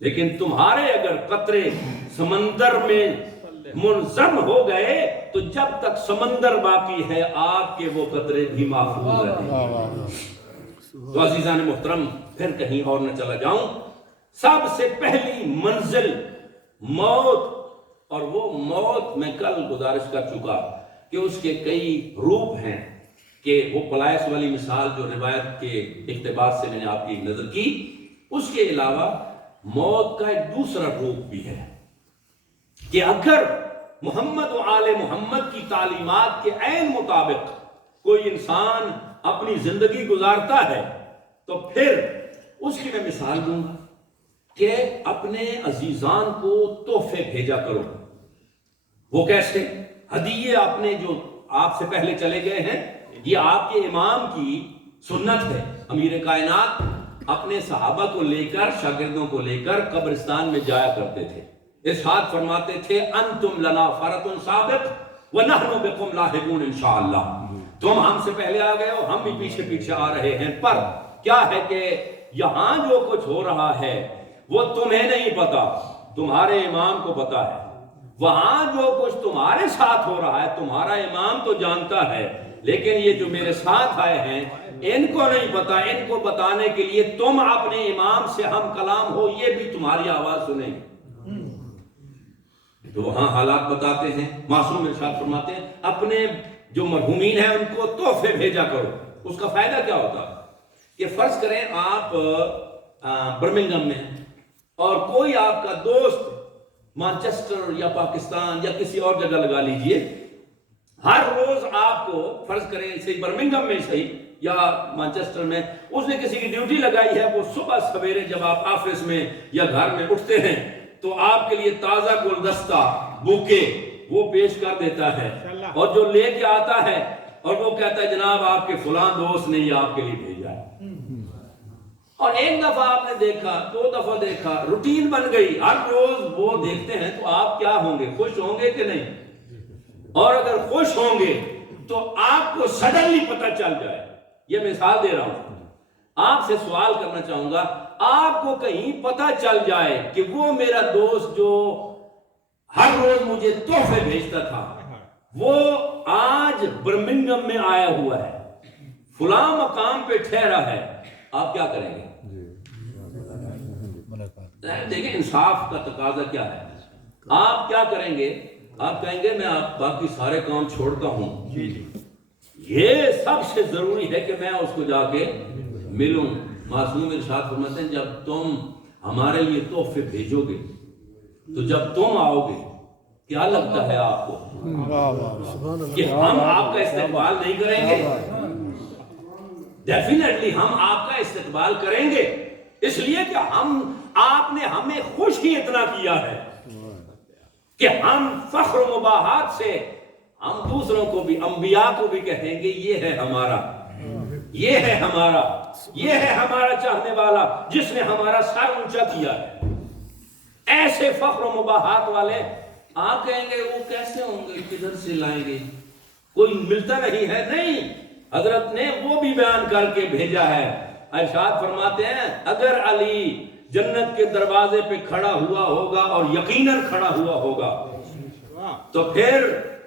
لیکن تمہارے اگر قطرے سمندر میں منظم ہو گئے تو جب تک سمندر باقی ہے آپ کے وہ قطرے بھی محفوظ رہیں. تو عزیزان محترم, پھر کہیں اور نہ چلا جاؤں, سب سے پہلی منزل موت, اور وہ موت میں کل گزارش کر چکا کہ اس کے کئی روپ ہیں. کہ وہ پلائس والی مثال جو روایت کے اقتباس سے میں نے آپ کی نظر کی, اس کے علاوہ موت کا ایک دوسرا روپ بھی ہے کہ اگر محمد و آل محمد کی تعلیمات کے عین مطابق کوئی انسان اپنی زندگی گزارتا ہے تو پھر اس کی میں مثال دوں گا کہ اپنے عزیزان کو تحفے بھیجا کرو. وہ کیسے؟ ہدیے اپنے جو آپ سے پہلے چلے گئے ہیں, یہ آپ کے امام کی سنت ہے. امیر کائنات اپنے صحابہ کو لے کر, شاگردوں کو لے کر قبرستان میں جایا کرتے تھے. ارشاد فرماتے تھے, انتم لنا فرط سابق ونحن بكم لاحقون انشاءاللہ. تم ہم سے پہلے آ گئے ہو, ہم بھی پیچھے پیچھے آ رہے ہیں. پر کیا ہے کہ یہاں جو کچھ ہو رہا ہے وہ تمہیں نہیں پتا, تمہارے امام کو پتا ہے. وہاں جو کچھ تمہارے ساتھ ہو رہا ہے تمہارا امام تو جانتا ہے, لیکن یہ جو میرے ساتھ آئے ہیں ان کو نہیں پتا. ان کو بتانے کے لیے تم اپنے امام سے ہم کلام ہو, یہ بھی تمہاری آواز سنیں. تو وہاں حالات بتاتے ہیں. معصوم ارشاد فرماتے ہیں اپنے جو مرحومین ہیں ان کو تحفے بھیجا کرو. اس کا فائدہ کیا ہوتا کہ فرض کریں آپ برمنگھم میں اور کوئی آپ کا دوست مانچسٹر یا پاکستان یا کسی اور جگہ لگا لیجئے, ہر روز آپ کو فرض کریں صحیح برمنگھم میں صحیح یا مانچسٹر میں اس نے کسی کی ڈیوٹی لگائی ہے, وہ صبح سویرے جب آپ آفس میں یا گھر میں اٹھتے ہیں تو آپ کے لیے تازہ گلدستہ بوکے وہ پیش کر دیتا ہے, اور جو لے کے آتا ہے اور وہ کہتا ہے جناب آپ کے فلاں دوست نے یہ آپ کے لیے بھیجا ہے. اور ایک دفعہ آپ نے دیکھا, دو دفعہ دیکھا, روٹین بن گئی, ہر روز وہ دیکھتے ہیں تو آپ کیا ہوں گے, خوش ہوں گے کہ نہیں؟ اور اگر خوش ہوں گے تو آپ کو سڈنلی پتہ چل جائے, یہ مثال دے رہا ہوں, آپ سے سوال کرنا چاہوں گا, آپ کو کہیں پتہ چل جائے کہ وہ میرا دوست جو ہر روز مجھے تحفے بھیجتا تھا وہ آج برمنگھم میں آیا ہوا ہے, فلاں مقام پہ ٹھہرا ہے, آپ کیا کریں گے؟ دیکھیں انصاف کا تقاضا کیا ہے. آپ کیا کریں گے؟ آپ کہیں گے میں آپ باقی سارے کام چھوڑتا ہوں، یہ سب سے ضروری ہے کہ میں اس کو جا کے ملوں۔ معصوم ارشاد فرماتے ہیں جب تم ہمارے لیے تحفے بھیجو گے تو جب تم آؤ گے کیا لگتا ہے آپ کو کہ ہم آپ کا استقبال نہیں کریں گے؟ ڈیفینیٹلی ہم آپ کا استقبال کریں گے، اس لیے کہ آپ نے ہمیں خوش ہی اتنا کیا ہے کہ ہم فخر و مباحات سے ہم دوسروں کو بھی، انبیاء کو بھی کہیں گے یہ ہے ہمارا، یہ ہے ہمارا، یہ ہے ہمارا چاہنے والا جس نے ہمارا سر اونچا کیا ہے۔ ایسے فخر و مباحات والے آپ کہیں گے وہ کیسے ہوں گے، کدھر سے لائیں گے، کوئی ملتا نہیں ہے؟ نہیں، حضرت نے وہ بھی بیان کر کے بھیجا ہے۔ ارشاد فرماتے ہیں اگر علی جنت کے دروازے پہ کھڑا ہوا ہوگا اور یقیناً کھڑا ہوا ہوگا تو پھر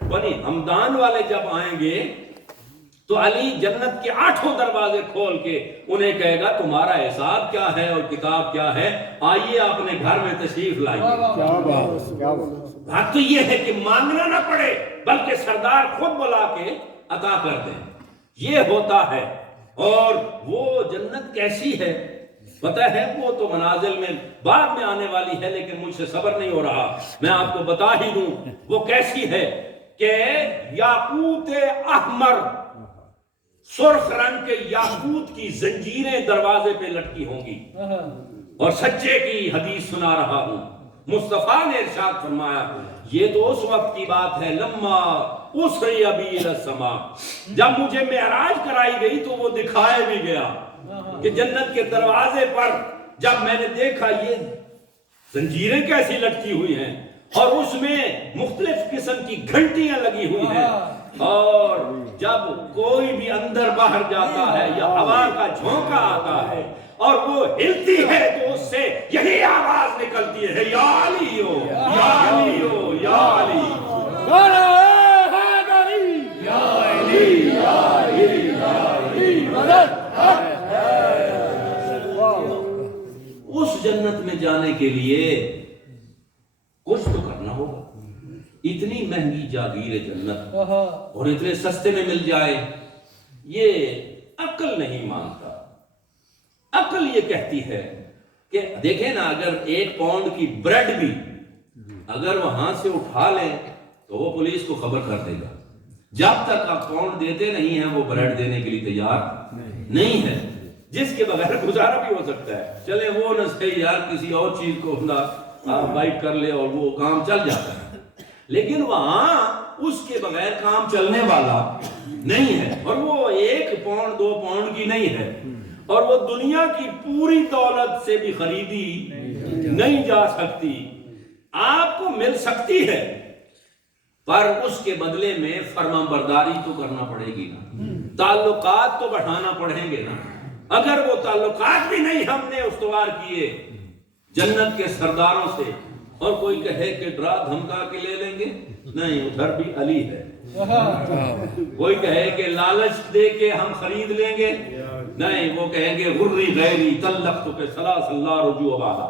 بنی ہمدان والے جب آئیں گے تو علی جنت کے 8 دروازے کھول کے انہیں کہے گا تمہارا حساب کیا ہے اور کتاب کیا ہے، آئیے اپنے گھر میں تشریف لائیے۔ بات تو یہ ہے کہ مانگنا نہ پڑے بلکہ سردار خود بلا کے عطا کر دیں، یہ ہوتا ہے۔ اور وہ جنت کیسی ہے پتہ ہے؟ وہ تو منازل میں بعد میں آنے والی ہے، لیکن مجھ سے صبر نہیں ہو رہا، میں آپ کو بتا ہی دوں وہ کیسی ہے کہ یاقوت احمر، سرخ رنگ کے یاقوت کی زنجیریں دروازے پہ لٹکی ہوں گی۔ اور سچے کی حدیث سنا رہا ہوں، مصطفیٰ نے ارشاد فرمایا یہ تو اس وقت کی بات ہے لما اسری بی الی السماء، جب مجھے معراج کرائی گئی تو وہ دکھائے بھی گیا کہ جنت کے دروازے پر جب میں نے دیکھا یہ زنجیریں کیسی لٹکی ہوئی ہیں اور اس میں مختلف قسم کی گھنٹیاں لگی ہوئی ہیں، اور جب کوئی بھی اندر باہر جاتا ہے یا ہوا کا جھونکا آتا ہے اور وہ ہلتی ہے تو اس سے یہی آواز نکلتی ہے یا علی ہو یا علی ہو یا علی اس جنت میں جانے کے لیے کچھ تو کرنا ہوگا۔ اتنی مہنگی جاگیر جنت اور اتنے سستے میں مل جائے یہ عقل نہیں مانتا۔ عقل یہ کہتی ہے کہ دیکھیں نا، اگر 1 پاؤنڈ کی بریڈ بھی اگر وہاں سے اٹھا لیں تو وہ پولیس کو خبر کر دے گا، جب تک آپ پاؤنڈ دیتے نہیں ہیں وہ بریڈ دینے کے لیے تیار نہیں ہے، جس کے بغیر گزارا بھی ہو سکتا ہے۔ چلے وہ نہ صحیح یار کسی اور چیز کو بائٹ کر لے اور وہ کام چل جاتا ہے، لیکن وہاں اس کے بغیر کام چلنے والا نہیں ہے، اور وہ 1 پاؤنڈ 2 پاؤنڈ کی نہیں ہے، اور وہ دنیا کی پوری دولت سے بھی خریدی نہیں جا سکتی۔ آپ کو مل سکتی ہے پر اس کے بدلے میں فرمانبرداری تو کرنا پڑے گی نا، تعلقات تو بڑھانا پڑیں گے نا۔ اگر وہ تعلقات بھی نہیں ہم نے استوار کیے جنت کے سرداروں سے، اور کوئی کہے کہ ڈرا دھمکا کے لے لیں گے، نہیں، ادھر بھی علی ہے۔ کوئی کہے کہ لالچ دے کے ہم خرید لیں گے، نہیں، وہ کہیں گے غری غیری طلقت کے سلاسل لا رجوع بعدا،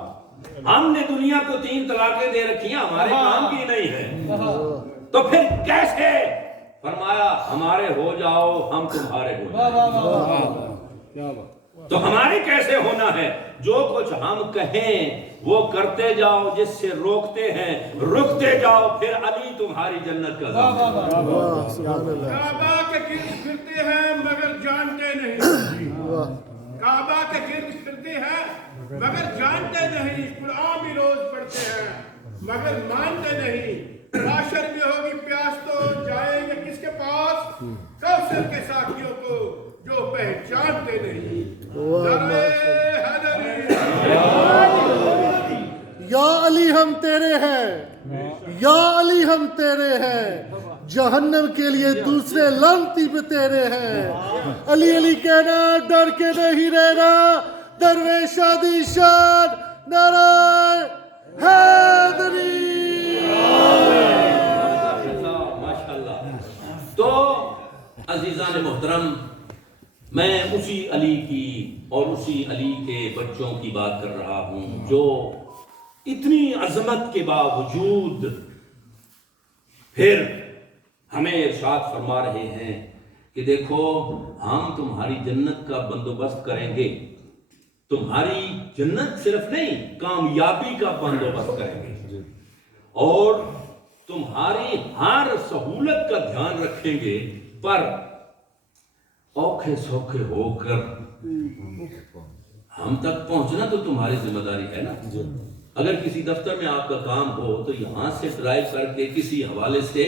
ہم نے دنیا کو 3 طلاقیں دے رکھی ہیں، ہمارے کام کی نہیں ہے۔ تو پھر کیسے؟ فرمایا ہمارے ہو جاؤ ہم تمہارے ہو جائیں۔ تو ہمارے کیسے ہونا ہے؟ جو کچھ ہم کہیں وہ کرتے جاؤ، جس سے روکتے ہیں رکتے جاؤ، پھر علی تمہاری جنت کا کعبہ کے گرد پھرتے ہیں مگر جانتے نہیں، کعبہ کے گرد پھرتے ہیں مگر جانتے نہیں، قرآن بھی روز پڑھتے ہیں مگر مانتے نہیں، معاشر میں ہوگی پیاس تو جائیں گے کس کے پاس؟ کوثر کے ساقیوں کو جو پہچانتے نہیں۔ یا علی ہم تیرے ہیں، یا علی ہم تیرے ہیں، جہنم کے لیے دوسرے لعنتی پہ تیرے ہیں۔ علی علی کہنا ڈر کے نہیں رہنا، درویش شادی شاد نعرہ حیدری۔ تو عزیزان محترم، میں اسی علی کی اور اسی علی کے بچوں کی بات کر رہا ہوں جو اتنی عظمت کے باوجود پھر ہمیں ارشاد فرما رہے ہیں کہ دیکھو ہم تمہاری جنت کا بندوبست کریں گے، تمہاری جنت صرف نہیں کامیابی کا بندوبست کریں گے، اور تمہاری ہر سہولت کا دھیان رکھیں گے، پر اوکھے سوکھے ہو کر ہم تک پہنچنا تو تمہاری ذمہ داری ہے نا۔ اگر کسی دفتر میں آپ کا کام ہو تو یہاں سے ڈرائیو کر کے کسی حوالے سے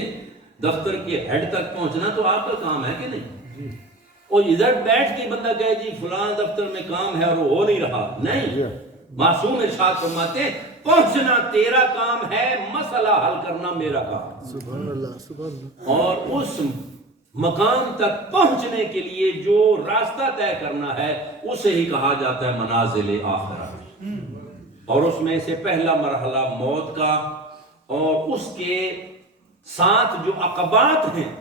دفتر کے ہیڈ تک پہنچنا تو آپ کا کام ہے کہ نہیں؟ اور ادھر بیٹھ کے بندہ کہے جی فلاں دفتر میں کام ہے اور وہ ہو نہیں رہا، نہیں، معصوم ارشاد فرماتے ہیں پہنچنا تیرا کام ہے، مسئلہ حل کرنا میرا کام۔ سبحان اللہ، سبحان اللہ۔ اور اس مقام تک پہنچنے کے لیے جو راستہ طے کرنا ہے اسے ہی کہا جاتا ہے منازل آخرہ، اور اس میں سے پہلا مرحلہ موت کا، اور اس کے ساتھ جو عقبات ہیں،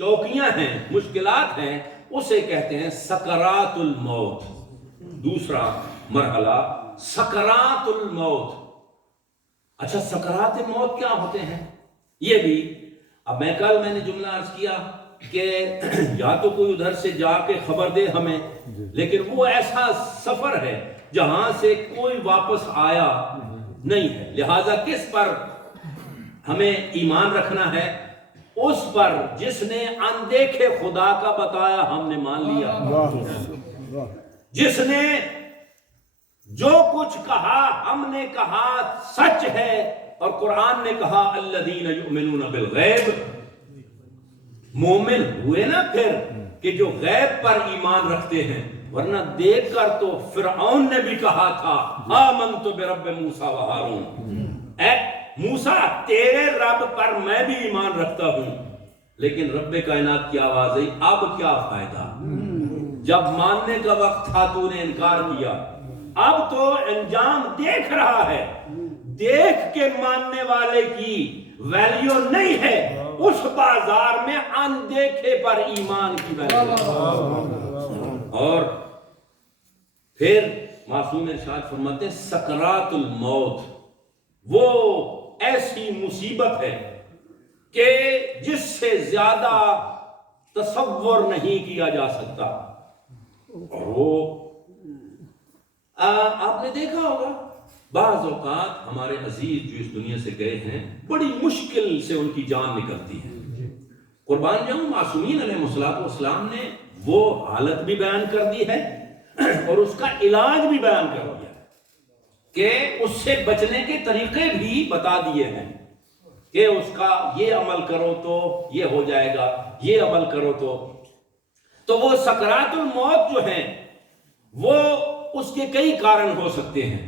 چوکیاں ہیں، مشکلات ہیں، اسے کہتے ہیں سکرات الموت۔ دوسرا مرحلہ سکرات الموت۔ اچھا سکرات موت کیا ہوتے ہیں؟ یہ بھی اب میں نے جملہ عرض کیا کہ یا تو کوئی ادھر سے جا کے خبر دے ہمیں، لیکن وہ ایسا سفر ہے جہاں سے کوئی واپس آیا نہیں ہے، لہذا کس پر ہمیں ایمان رکھنا ہے؟ اس پر جس نے اندیکھے خدا کا بتایا ہم نے مان لیا، جس نے جو کچھ کہا ہم نے کہا سچ ہے، اور قرآن نے کہا الذین یؤمنون بالغیب، مومن ہوئے نا پھر کہ جو غیب پر ایمان رکھتے ہیں، ورنہ دیکھ کر تو فرعون نے بھی کہا تھا آمنت برب موسیٰ و ہارون، اے موسیٰ تیرے رب پر میں بھی ایمان رکھتا ہوں، لیکن رب کائنات کی آواز آئی اب کیا فائدہ، جب ماننے کا وقت تھا تو نے انکار کیا، اب تو انجام دیکھ رہا ہے، دیکھ کے ماننے والے کی ویلیو نہیں ہے، اس بازار میں اندیکھے پر ایمان کی ویلیو۔ اور پھر معصوم ارشاد فرماتے ہیں سکرات الموت، وہ ایسی مصیبت ہے کہ جس سے زیادہ تصور نہیں کیا جا سکتا، اور وہ آپ نے دیکھا ہوگا بعض اوقات ہمارے عزیز جو اس دنیا سے گئے ہیں بڑی مشکل سے ان کی جان نکلتی ہے، قربان جاؤں معصومین علیہ السلام نے وہ حالت بھی بیان کر دی ہے اور اس کا علاج بھی بیان کر دیا کہ اس سے بچنے کے طریقے بھی بتا دیے ہیں کہ اس کا یہ عمل کرو تو یہ ہو جائے گا، یہ عمل کرو تو وہ سکرات الموت جو ہیں وہ اس کے کئی کارن ہو سکتے ہیں،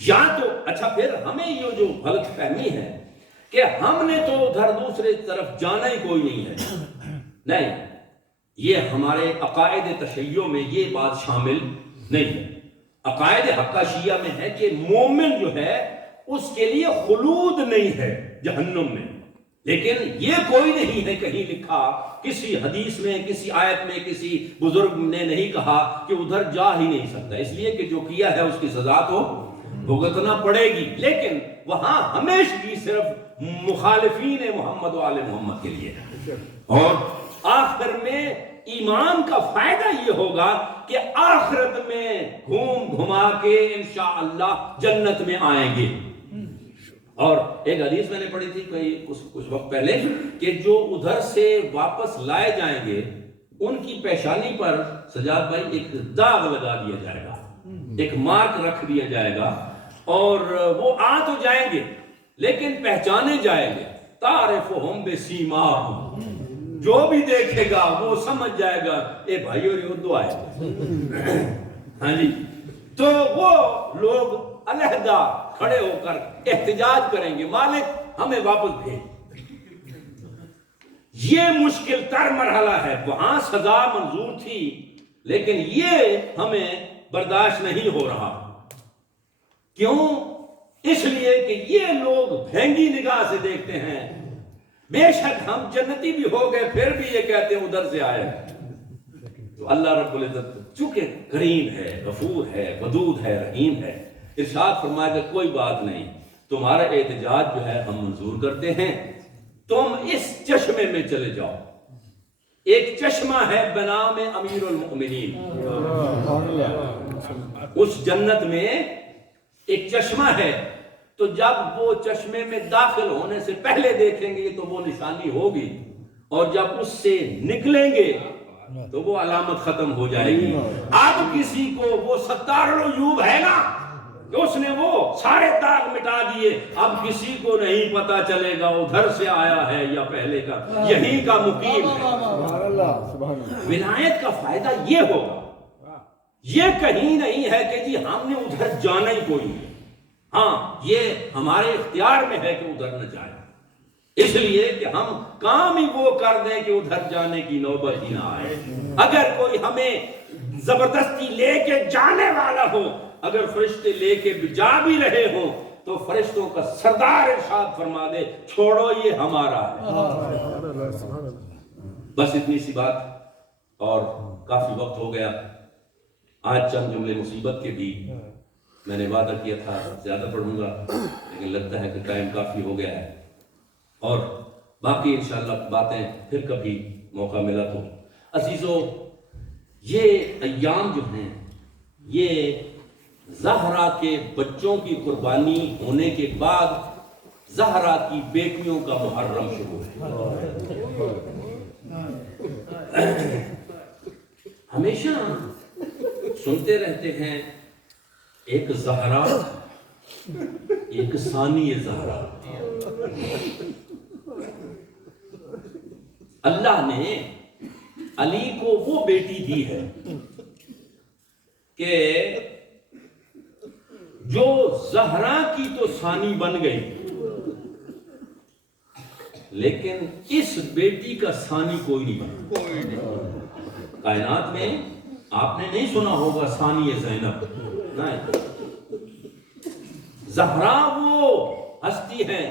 یا تو اچھا پھر ہمیں یہ جو غلط فہمی ہے کہ ہم نے تو ادھر دوسرے طرف جانا ہی کوئی نہیں ہے، نہیں، یہ ہمارے عقائد تشیع میں یہ بات شامل نہیں ہے۔ عقائد حقہ شیعہ میں ہے کہ مومن جو ہے اس کے لیے خلود نہیں ہے جہنم میں، لیکن یہ کوئی نہیں ہے کہیں لکھا، کسی حدیث میں، کسی آیت میں، کسی بزرگ نے نہیں کہا کہ ادھر جا ہی نہیں سکتا، اس لیے کہ جو کیا ہے اس کی سزا تو بھگتنا پڑے گی، لیکن وہاں ہمیشہ صرف مخالفین محمد و آل محمد کے لیے ہے۔ اور آخر میں ایمان کا فائدہ یہ ہوگا کہ آخرت میں گھوم گھما کے انشاءاللہ جنت میں آئیں گے۔ اور ایک حدیث میں نے پڑھی تھی کچھ وقت پہلے کہ جو ادھر سے واپس لائے جائیں گے ان کی پیشانی پر سجاد بھائی ایک داغ لگا دیا جائے گا، ایک مارک رکھ دیا جائے گا، اور وہ آ تو جائیں گے لیکن پہچانے جائیں گے، تعرفہم بسیماہم، جو بھی دیکھے گا وہ سمجھ جائے گا اے بھائی اور اردو آئے، ہاں جی، تو وہ لوگ علیحدہ کھڑے ہو کر احتجاج کریں گے مالک ہمیں واپس بھیج۔ یہ مشکل تر مرحلہ ہے، وہاں سزا منظور تھی لیکن یہ ہمیں برداشت نہیں ہو رہا، کیوں؟ اس لیے کہ یہ لوگ بھینگی نگاہ سے دیکھتے ہیں، بے شک ہم جنتی بھی ہو گئے پھر بھی یہ کہتے ہیں ادھر سے آئے۔ تو اللہ رب العزت چونکہ کریم ہے، غفور ہے، ودود ہے، رحیم ہے، ارشاد فرمایا کہ کوئی بات نہیں، تمہارا احتجاج جو ہے ہم منظور کرتے ہیں، تم اس چشمے میں چلے جاؤ۔ ایک چشمہ ہے بنام امیر المؤمنین، اس جنت میں ایک چشمہ ہے، تو جب وہ چشمے میں داخل ہونے سے پہلے دیکھیں گے تو وہ نشانی ہوگی، اور جب اس سے نکلیں گے تو وہ علامت ختم ہو جائے گی۔ اب کسی کو وہ ستار العیوب ہے نا کہ اس نے وہ سارے داغ مٹا دیے، اب کسی کو نہیں پتا چلے گا ادھر سے آیا ہے یا پہلے کا، یہیں کا مقیم ہے۔ ولایت کا فائدہ یہ ہوگا، یہ کہیں نہیں ہے کہ جی ہم نے ادھر جانا ہی کوئی نہیں، ہاں یہ ہمارے اختیار میں ہے کہ ادھر نہ جائیں، اس لیے کہ ہم کام ہی وہ کر دیں کہ ادھر جانے کی نوبت ہی نہ آئے۔ اگر کوئی ہمیں زبردستی لے کے جانے والا ہو، اگر فرشتے لے کے جا بھی رہے ہوں تو فرشتوں کا سردار ارشاد فرما دے چھوڑو یہ ہمارا ہے۔ بس اتنی سی بات، اور کافی وقت ہو گیا، آج چند جملے مصیبت کے بھی میں نے وعدہ کیا تھا زیادہ پڑھوں گا، لیکن لگتا ہے کہ ٹائم کافی ہو گیا ہے، اور باقی انشاءاللہ باتیں پھر کبھی موقع ملا تو۔ عزیزو، یہ ایام جو ہیں یہ زہرا کے بچوں کی قربانی ہونے کے بعد زہرا کی بیٹیوں کا محرم شروع ہے۔ ہمیشہ سنتے رہتے ہیں ایک زہرا، ایک ثانی زہرا۔ اللہ نے علی کو وہ بیٹی دی ہے کہ جو زہرا کی تو ثانی بن گئی، لیکن اس بیٹی کا ثانی کوئی نہیں بنا۔ کائنات میں آپ نے نہیں سنا ہوگا ثانی زینب، نہیں، زہرا وہ ہستی ہے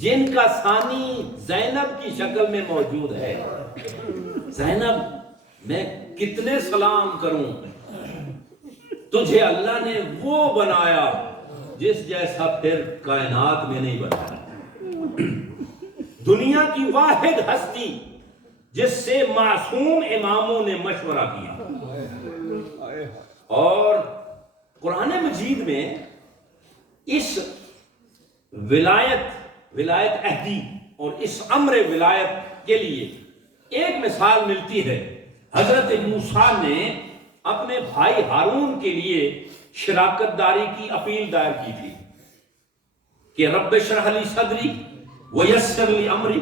جن کا ثانی زینب کی شکل میں موجود ہے۔ زینب، میں کتنے سلام کروں، تجھے اللہ نے وہ بنایا جس جیسا پھر کائنات میں نہیں بنایا۔ دنیا کی واحد ہستی جس سے معصوم اماموں نے مشورہ کیا، اور قرآن مجید میں اس ولایت عہدی اور اس امر ولایت کے لیے ایک مثال ملتی ہے۔ حضرت موسیٰ نے اپنے بھائی ہارون کے لیے شراکت داری کی اپیل دائر کی تھی کہ رب اشرح لی صدری ویسر لی امری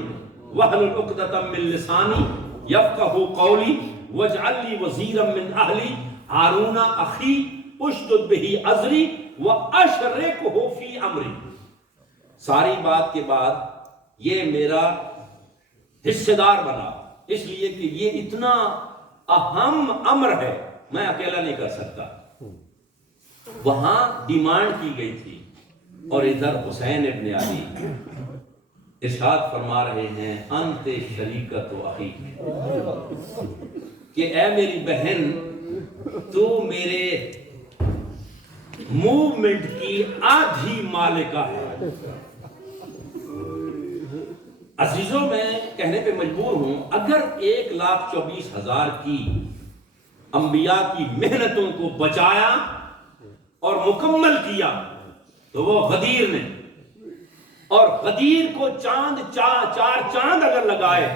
واحلل عقدۃ من لسانی یفقہوا قولی واجعل لی وزیرا من اہلی ہارون اخی اشدد بہ ازری واشرکہ فی امری۔ ساری بات کے بعد یہ میرا حصہ دار بنا، اس لیے کہ یہ اتنا اہم امر ہے، میں اکیلا نہیں کر سکتا۔ وہاں ڈیمانڈ کی گئی تھی، اور ادھر حسین ابن علی ارشاد فرما رہے ہیں انت شریکت و اخی، کہ اے میری بہن تو میرے موومنٹ کی آدھی مالکہ ہے۔ عزیزوں، میں کہنے پہ مجبور ہوں، اگر 1,24,000 کی انبیاء کی محنتوں کو بچایا اور مکمل کیا تو وہ غدیر نے، اور غدیر کو چار چاند اگر لگائے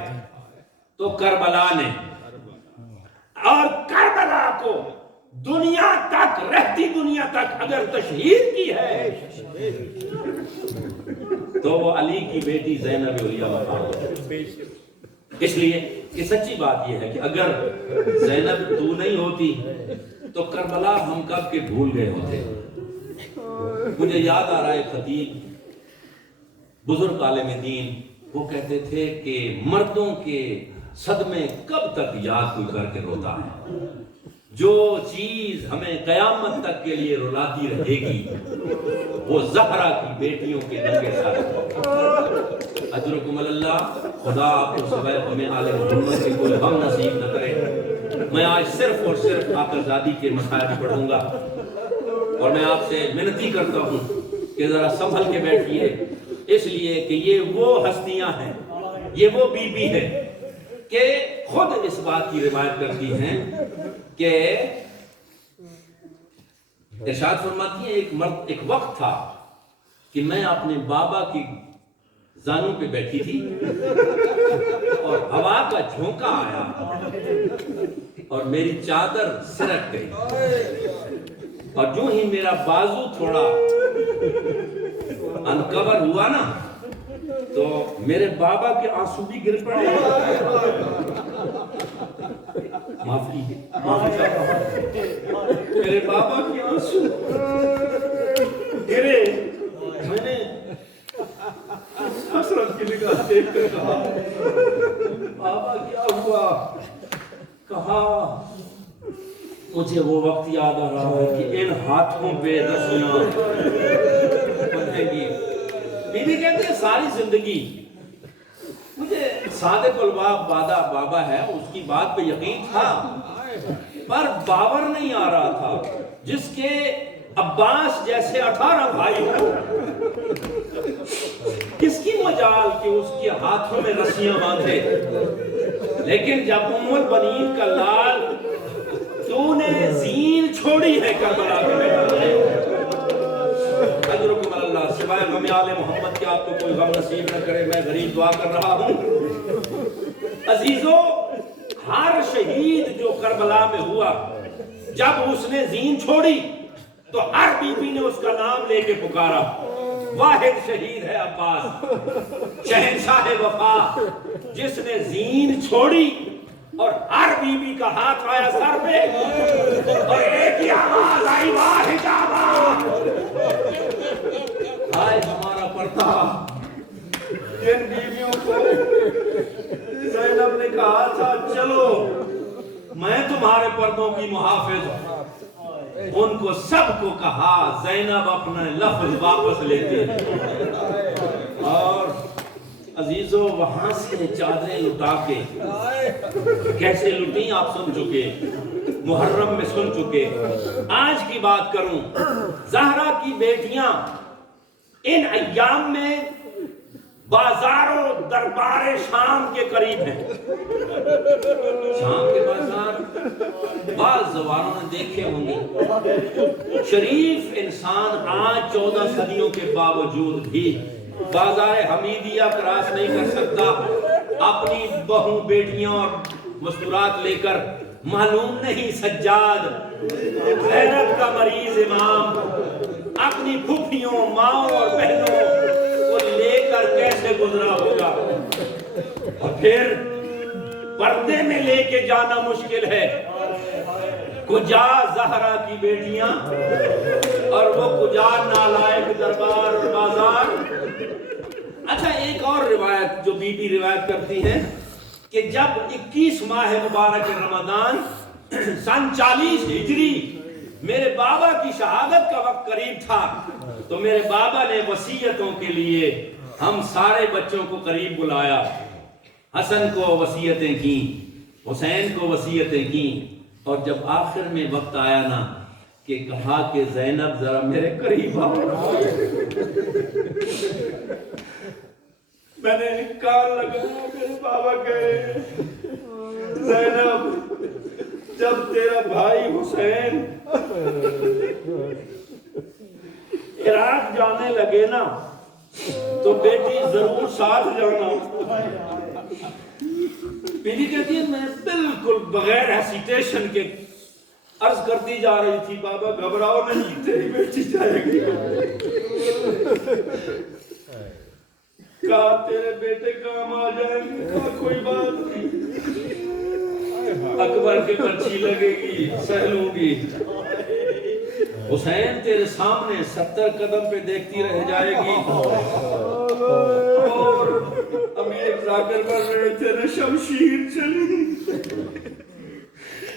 تو کربلا نے، اور کربلا کو دنیا تک، رہتی دنیا تک اگر تشہیر کی ہے تو وہ علی کی بیٹی زینب علیہ وفا۔ اس لیے کہ سچی بات یہ ہے کہ اگر زینب تو نہیں ہوتی تو کربلا ہم کب کے بھول گئے ہوتے۔ مجھے یاد آ رہا ہے خطیب بزرگ عالم دین، وہ کہتے تھے کہ مردوں کے صدمے کب تک یاد کوئی کر کے روتا ہے، جو چیز ہمیں قیامت تک کے لیے رلاتی رہے گی وہ زہرا کی بیٹیوں کے ننگے سر۔ اجرکم اللہ، خدا آپ کو سبب ہمیں آل محمد کے کوئی غم نصیب نہ کرے۔ میں آج صرف اور صرف آقا زادی کے مسائل پڑھوں گا۔ اور میں آپ سے منتی کرتا ہوں کہ ذرا سنبھل کے بیٹھیے، اس لیے کہ یہ وہ ہستیاں ہیں، یہ وہ بی بی ہے کہ خود اس بات کی روایت کرتی ہیں کہ ارشاد فرماتی ہیں ایک وقت تھا کہ میں اپنے بابا کی زانوں پہ بیٹھی تھی اور ہوا کا جھونکا آیا اور میری چادر سرک گئی، اور جو ہی میرا بازو تھوڑا انکور ہوا نا تو میرے بابا کے آنسو بھی گر پڑے۔ معافی چاہتا ہوں، میرے بابا کے آنسو گرے۔ میں نے حسرت کی نگاہ دیکھ کر کہا بابا کیا ہوا؟ کہا مجھے وہ وقت یاد آ رہا ہے کہ ان ہاتھوں پہ رسیاں بندھیں گی۔ بی بی کہتے ہیں ساری زندگی مجھے صادق الباب بابا ہے اس کی بات پہ یقین تھا، پر باور نہیں آ رہا تھا جس کے عباس جیسے 18 بھائی ہو، کس کی مجال کہ اس کے ہاتھوں میں رسیاں باندھے۔ لیکن جب ام البنین کا لال تو نے زین چھوڑی ہے کربلا کے میدان، اجرکم اللہ، سوائے غم آل محمد کے آپ کو کوئی غم نصیب نہ کرے، میں غریب دعا کر رہا ہوں۔ عزیزو، ہر شہید جو کربلا میں ہوا جب اس نے زین چھوڑی تو ہر بی بی نے اس کا نام لے کے پکارا۔ واحد شہید ہے عباس، شہنشاہ وفا، جس نے زین چھوڑی اور ہر بی بی کا ہاتھ آیا سر پہ اور ایک ہی آواز آئی، واحد آواز، آئے ہمارا پردہ۔ جن بیویوں کو زینب نے کہا تھا چلو میں تمہارے پردوں کی محافظ ہوں، ان کو سب کو کہا زینب اپنے لفظ واپس لیتے ہیں۔ اور عزیزو وہاں سے چادریں لٹا کے کیسے لٹیں آپ سن چکے، محرم میں سن چکے۔ آج کی بات کروں، زہرا کی بیٹیاں ان ایام میں بازار و دربار شام کے قریب ہیں۔ شام کے بازار بعض زواروں نے دیکھے ہوں گے، شریف انسان آج 14 صدیوں کے باوجود بھی بازار حمیدیہ کراس نہیں کر سکتا، اپنی بہو بیٹیاں اور مستورات لے کر، معلوم نہیں سجاد غیرت کا مریض امام اپنی پھوپھیوں، ماؤں اور بہنوں کو لے کر کیسے گزرا ہوگا۔ اور پھر پردے میں لے کے جانا مشکل ہے۔ کجا زہرا کی بیٹیاں اور وہ کجا نالائق دربار اور بازار۔ اچھا، ایک اور روایت جو بی بی روایت کرتی ہے کہ جب 21 ماہ مبارک رمضان سن 40 ہجری میرے بابا کی شہادت کا وقت قریب تھا تو میرے بابا نے وصیتوں کے لیے ہم سارے بچوں کو قریب بلایا۔ حسن کو وصیتیں کی، حسین کو وصیتیں کی، اور جب آخر میں وقت آیا نا کہ کہا کہ زینب ذرا میرے قریب آؤ، میں نے کان لگایا، میرے بابا کہے زینب جب تیرا بھائی حسین عراق جانے لگے نا تو بیٹی ضرور ساتھ جانا۔ بیٹی کہتی ہے میں بالکل بغیر ہیسیٹیشن کے عرض کرتی جا رہی تھی بابا گھبراؤ نہیں، تیری بیٹی جائے گی۔ کہا تیرے بیٹے کام آ جائیں گے، کہا کوئی بات نہیں، اکبر کے پرچی لگے گی، سہ لوں گی۔ حسین تیرے سامنے 70 قدم پہ دیکھتی رہ جائے گی۔ اور ابھی ایک ذاکر کر رہے تیرے شمشیر چلی،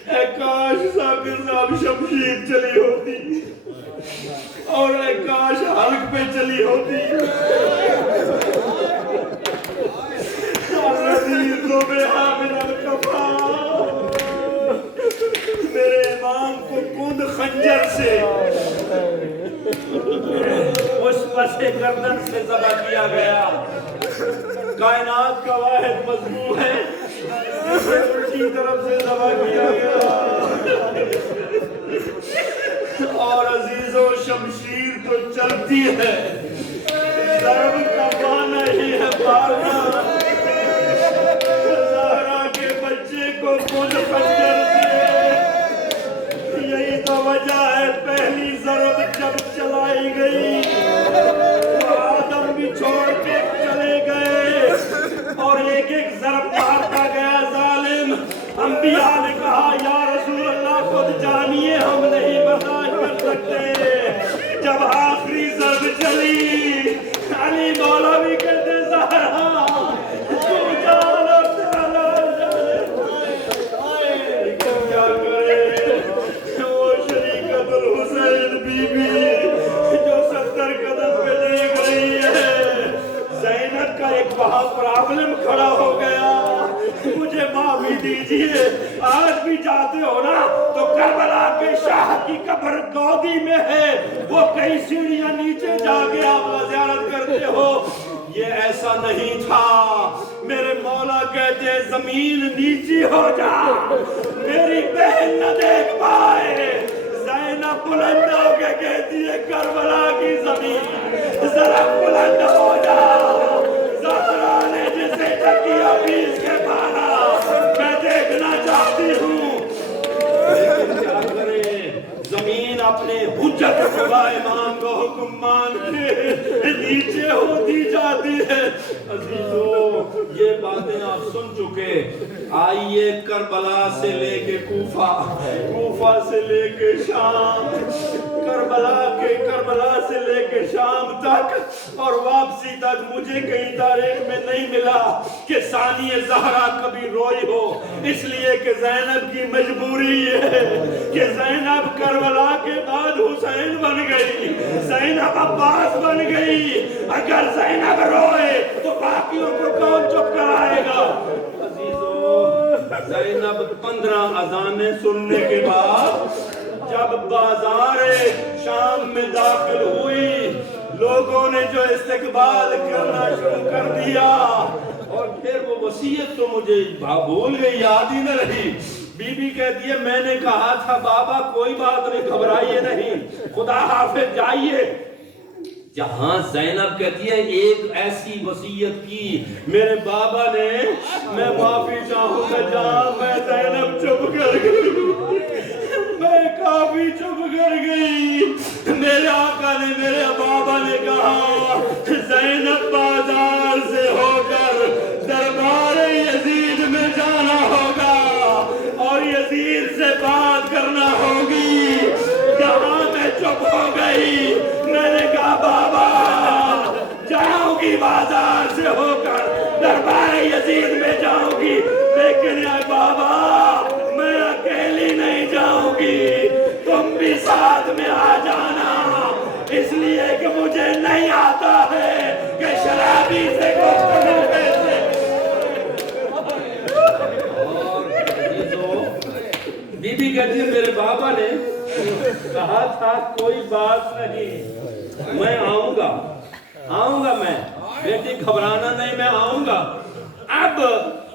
اے کاش ذاکر صاحب شمشیر چلی ہوتی اور اے کاش حلق پہ چلی ہوتی۔ میرے امام کو کند خنجر سے کائنات کا واحد مضمون ہے جسے الٹی طرف سے ذبح کیا گیا، اور عزیزوں شمشیر تو چلتی ہے، ضرب کا معنی ہی ہے مارنا۔ زہرا کے بچے کو خود خنجر سے، یہی تو وجہ ہے پہلی ضرب جب چلائی گئی آدم بھی چھوڑ کے چلے گئے اور ایک ایک ضرب مارتا گیا ظالم۔ انبیاء نے کہا یا رسول اللہ خود جانیے ہم نہیں برداشت کر سکتے۔ جب آخری ضرب چلی علی مولا بھی کہتے زہرا تو جان اب چلا جانے، لیکن کیا کرے وہ شریکت الحسین بی بی جو 70 قدم پہ دیکھ رہی ہے۔ زینب کا ایک وہاں پرابلم کھڑا ہو گیا، مجھے معافی دیجئے، آج بھی جاتے ہو نا تو کربلا کے شاہ کی قبر گودی میں ہے، وہ کئی سیڑھیاں نیچے جا کے آپ زیارت کرتے ہو۔ یہ ایسا نہیں تھا، میرے مولا کہتے زمین نیچی ہو جا میری بہن نہ دیکھ پائے۔ زینب بلند ہو کے کہتی ہے کربلا کی زمین ذرا بلند ہو جا۔ زہرا نے جسے تکیہ پیس کے مارا میں دیکھنا چاہتی ہوں، لیکن کیا کرے زمین اپنے حجت خدا امام کا حکم مان کے نیچے ہوتی جاتی ہے۔ عزیزو یہ باتیں آپ سن چکے، آئیے کربلا سے لے کے کوفہ، کوفہ سے لے کے شام، کربلا سے لے کے شام تک اور واپسی تک مجھے کئی تاریخ میں نہیں ملا کہ ثانیہ زہرا کبھی روئی ہو، اس لیے کہ زینب کی مجبوری یہ ہے کہ زینب کربلا کے بعد حسین بن گئی، زینب عباس بن گئی، اگر زینب روئے تو باقیوں کو کون چپ کرائے گا؟ عزیزو زینب 15 اذانیں سننے کے بعد جب بازار شام میں داخل ہوئی، لوگوں نے جو استقبال کرنا شروع کر دیا، اور پھر وہ وصیت تو مجھے بھول گئی، یاد ہی نہ رہی۔ بی بی کہتی ہے میں نے کہا تھا بابا کوئی بات نہیں گھبرائیے نہیں، خدا حافظ جائیے۔ جہاں زینب کہتی ہے ایک ایسی وصیت کی میرے بابا نے، میں معافی چاہوں گا جہاں میں زینب چپ کر گئی، میں کافی چپ کر گئی۔ میرے آقا نے میرے بابا نے کہا زینب بازار سے ہو کر دربار یزید میں جانا ہوگا اور یزید سے بات کرنا ہوگی۔ جہاں میں چپ ہو گئی میں نے کہا بابا جاؤں گی بازار سے ہو کر دربار یزید میں جاؤں گی، لیکن اے بابا میں اکیلی نہیں جاؤں گی، تم بھی ساتھ میں آ جانا، اس لیے کہ مجھے نہیں آتا ہے کہ شرابی سے گفتگو کیسے۔ بی بی کہتی ہے میرے بابا نے کہا تھا کوئی بات نہیں میں آؤں گا میں، بیٹی گھبرانا نہیں میں آؤں گا۔ اب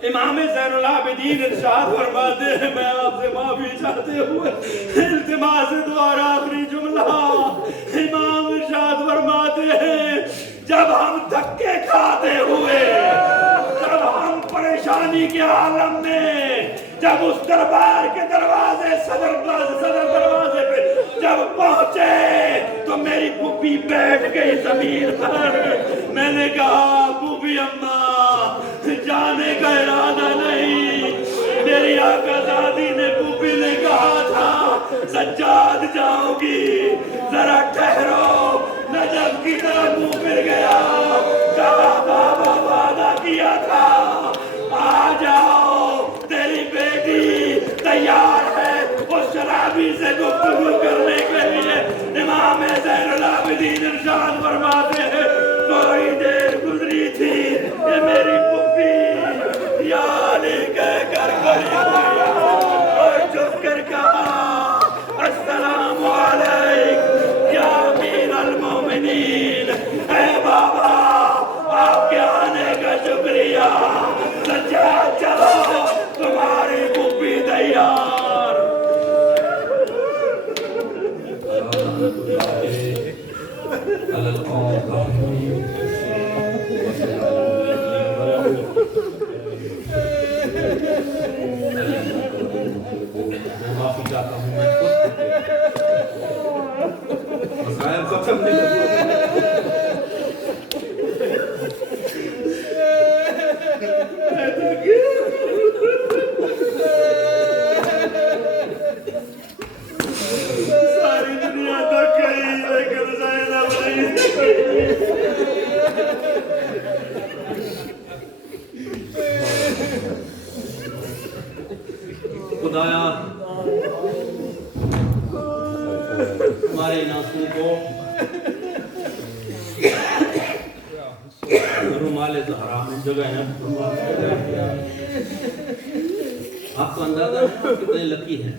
امام زین العابدین ارشاد فرماتے ہیں میں آپ سے معافی چاہتے ہوئے التماس دوبارہ آخری جملہ، امام ارشاد فرماتے ہیں جب ہم دھکے کھاتے ہوئے، جب ہم پریشانی کے عالم میں، جب اس دربار کے دروازے صدر دروازے پہ جب پہنچے تو میری پھوپھی بیٹھ گئی زمین پر۔ میں نے کہا پھوپھی اماں جانے کا ارادہ نہیں، میری آقا زادی نے پھوپھی نے کہا تھا سجاد جاؤں گی، ذرا ٹھہرو۔ نجف کی طرف منہ پھر گیا، کہا بابا وعدہ کیا تھا آ جاؤ، تیری بیٹی تیار ہے اس شرابی سے گفتگو کرنے کے لیے۔ امام زین العابدین ارشاد فرماتے ہیں تھوڑی دیر گزری تھی کہ میری پھوپھی یا علی کہہ کر کھڑی ہوئی اور جھک کر کہا السلام علیکم یا امیر المومنین۔ اے بابا آپ کے آنے کا شکریہ، دیا سجاد چلو تمہاری پھوپھی تیار معافی چاہتا ہوں میں مسائل ختم نہیں ساری دنیا تک گئی لیکن زینب نہیں خدایا ہمارے ناسوں کو رومال زہرا میں جگہ ہے آپ کو اندازہ ہے کتنے لکی ہیں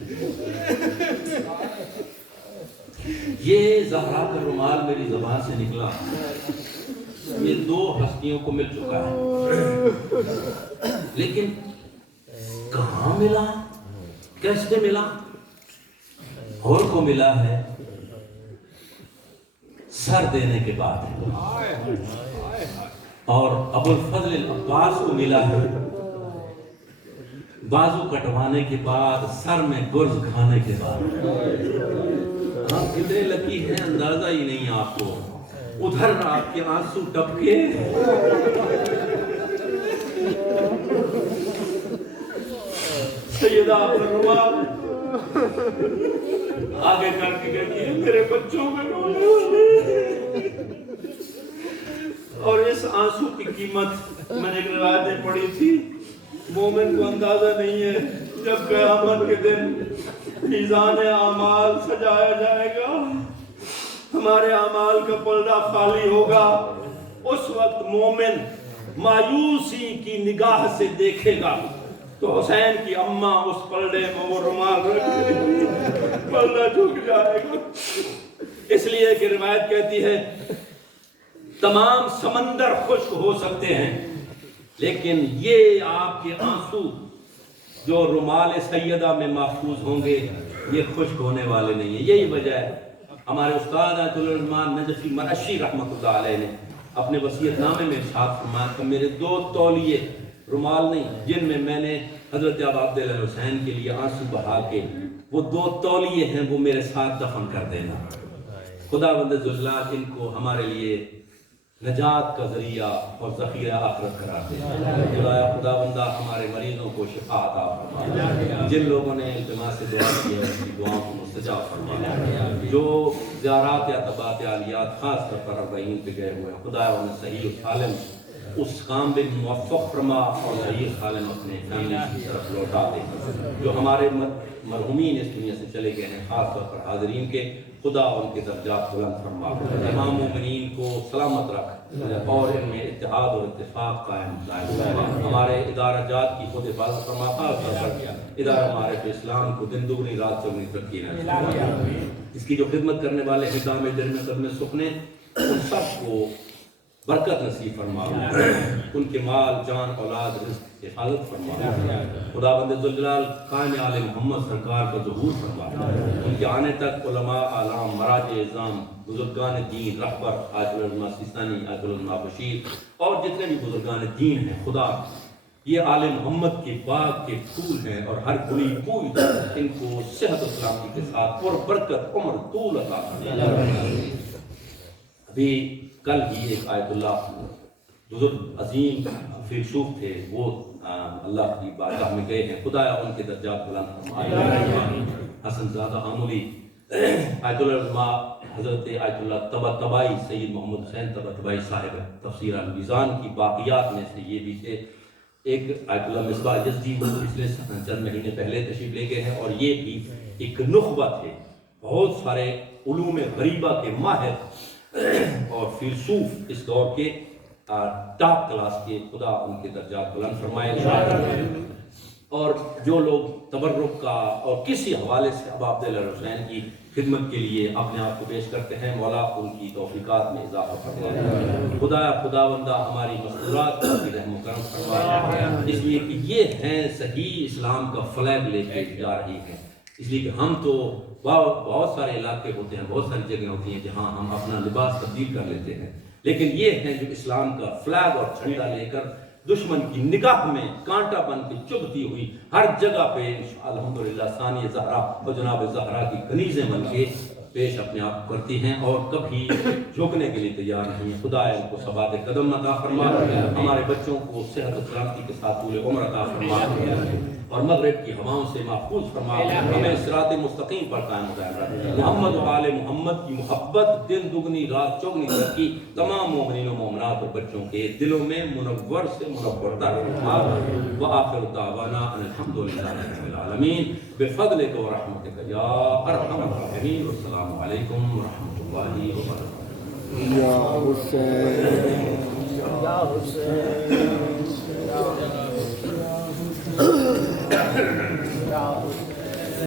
یہ زہرا کا رومال میری زبان سے نکلا یہ 2 ہستیوں کو مل چکا ہے لیکن کہاں ملا کیسے ملا اور کو ملا ہے سر دینے کے بعد اور ابو الفضل العباس کو ملا ہے بازو کٹوانے کے بعد سر میں گرز کھانے کے بعد آپ کتنے لکی ہیں اندازہ ہی نہیں آپ کو ادھر آپ کے آنسو ٹپکے سیدہ رومال آگے کر کے کہتی ہے میرے بچوں میں رونے اور اس آنسو کی قیمت میں نے ایک روایت میں پڑھی تھی مومن کو اندازہ نہیں ہے جب قیامت کے دن میزان اعمال سجایا جائے گا ہمارے اعمال کا پلڑا خالی ہوگا اس وقت مومن مایوسی کی نگاہ سے دیکھے گا تو حسین کی اماں اس پلڑے میں وہ رومال رکھ پلڑا جھک جائے گا اس لیے کہ روایت کہتی ہے تمام سمندر خشک ہو سکتے ہیں لیکن یہ آپ کے آنسو جو رومال سیدہ میں محفوظ ہوں گے یہ خشک ہونے والے نہیں ہیں یہی وجہ ہے ہمارے استاد آیت الرحمان نجفی مرشی رحمۃ اللہ علیہ نے اپنے وصیت نامے میں ارشاد فرمایا کہ میرے 2 تولیے رومال نہیں جن میں میں نے حضرت ابا عبداللہ حسین کے لیے آنسو بہا کے وہ 2 تولیے ہیں وہ میرے ساتھ دفن کر دینا خدا بند ذوالجلال ان کو ہمارے لیے نجات کا ذریعہ اور ذخیرہ آخرت قرار دے خدا بندہ ہمارے مریضوں کو شفا عطا فرما جن لوگوں نے التماس سے دعا کی ہے ان کی دعاؤں کو مستجاب فرما جو زیارات یا تبات عالیات خاص طور پر 40 پہ گئے ہوئے ہیں خدا انہیں صحیح و سالم اس کام میں موفق فرما اور صحیح سالم اپنے فیملی کی طرف لوٹا دے جو ہمارے مرحومین اس دنیا سے چلے گئے ہیں خاص طور پر حاضرین کے خدا ان کے درجات بلند فرما تمام مومنین کو سلامت رکھ اور ان میں اتحاد اور اتفاق قائم فرما ہمارے ادارہ جات کی خود حفاظت فرما خاص طور پر ادارہ معارف اسلام کو دن دگنی رات چگنی ترقی نصیب اس کی جو خدمت کرنے والے ہیں کام دل میں قدم سکنے ان سب کو برکت نصیب فرما ان کے مال جان اولاد رزق حفاظت فرما خدا بند ذوالجلال قائم آل محمد سرکار کا ظہور فرما ان کے آنے تک علماء اعلام مراجع اعظام بزرگان دین رہبر آیت العلماء سیستانی آیت العلماء بشیر اور جتنے بھی بزرگان دین ہیں خدا یہ آل محمد کے باغ کے پھول ہیں اور ہر بری کوئی ان کو صحت و سلامتی کے ساتھ پر برکت عمر طول عطا فرما ابھی کل ہی ایک آیت اللہ بزرگ عظیم فیلسوف تھے وہ اللہ کی بارگاہ میں گئے ہیں خدایا ان کے درجات بلند فرما حسن زادہ آمولی آیت العلماء حضرت آیت اللہ طباطبائی سید محمد حسین طباطبائی صاحب تفسیر المیزان کی باقیات میں سے یہ بھی تھے ایک آیت اللہ مصباح یزدی پچھلے چند مہینے پہلے تشریف لے گئے ہیں اور یہ بھی ایک نخبہ تھے بہت سارے علوم غریبہ کے ماہر اور فیلسوف اس دور کے ٹاپ کلاس کے خدا ان کے درجات بلند فرمائے اور جو لوگ تبرک کا اور کسی حوالے سے ابا عبداللہ حسین کی خدمت کے لیے اپنے آپ کو پیش کرتے ہیں. مولا ان کی توفیقات میں اضافہ فرمائے. خداوندہ ہماری مستورات کی رحم و کرم فرمائے، اس لیے کہ یہ ہیں صحیح اسلام کا فلیگ لے کے جا رہی ہیں. اس لیے کہ ہم تو بہت سارے علاقے ہوتے ہیں، بہت ساری جگہیں ہوتی ہیں جہاں ہم اپنا لباس تبدیل کر لیتے ہیں، لیکن یہ ہیں جو اسلام کا فلیگ اور جھنڈا لے کر دشمن کی نگاہ میں کانٹا بن کے چبھتی ہوئی ہر جگہ پہ الحمدللہ ثانیہ زہرا اور جناب زہرا کی کنیزیں بن کے پیش اپنے آپ کرتی ہیں اور کبھی جھکنے کے لیے تیار نہیں ہیں. خدا ان کو ثبات قدم عطا فرما، ہمارے بچوں کو صحت و سلامتی کے ساتھ طول عمر عطا فرما اور مغرب کی ہواؤں سے محفوظ فرما، ہمیں صراط مستقیم پر قائم رکھ. محمد و آل محمد کی محبت دن دگنی رات چوگنی ترقی تمام مومنین و مومنات اور بچوں کے دلوں میں منور سے منور تر فرما. وآخر دعوانا ان الحمدللہ رب العالمین بفضلک و رحمتک یا ارحم الراحمین. والسلام علیکم ورحمۃ اللہ وبرکاتہ. یا حسین یا حسین یا حسین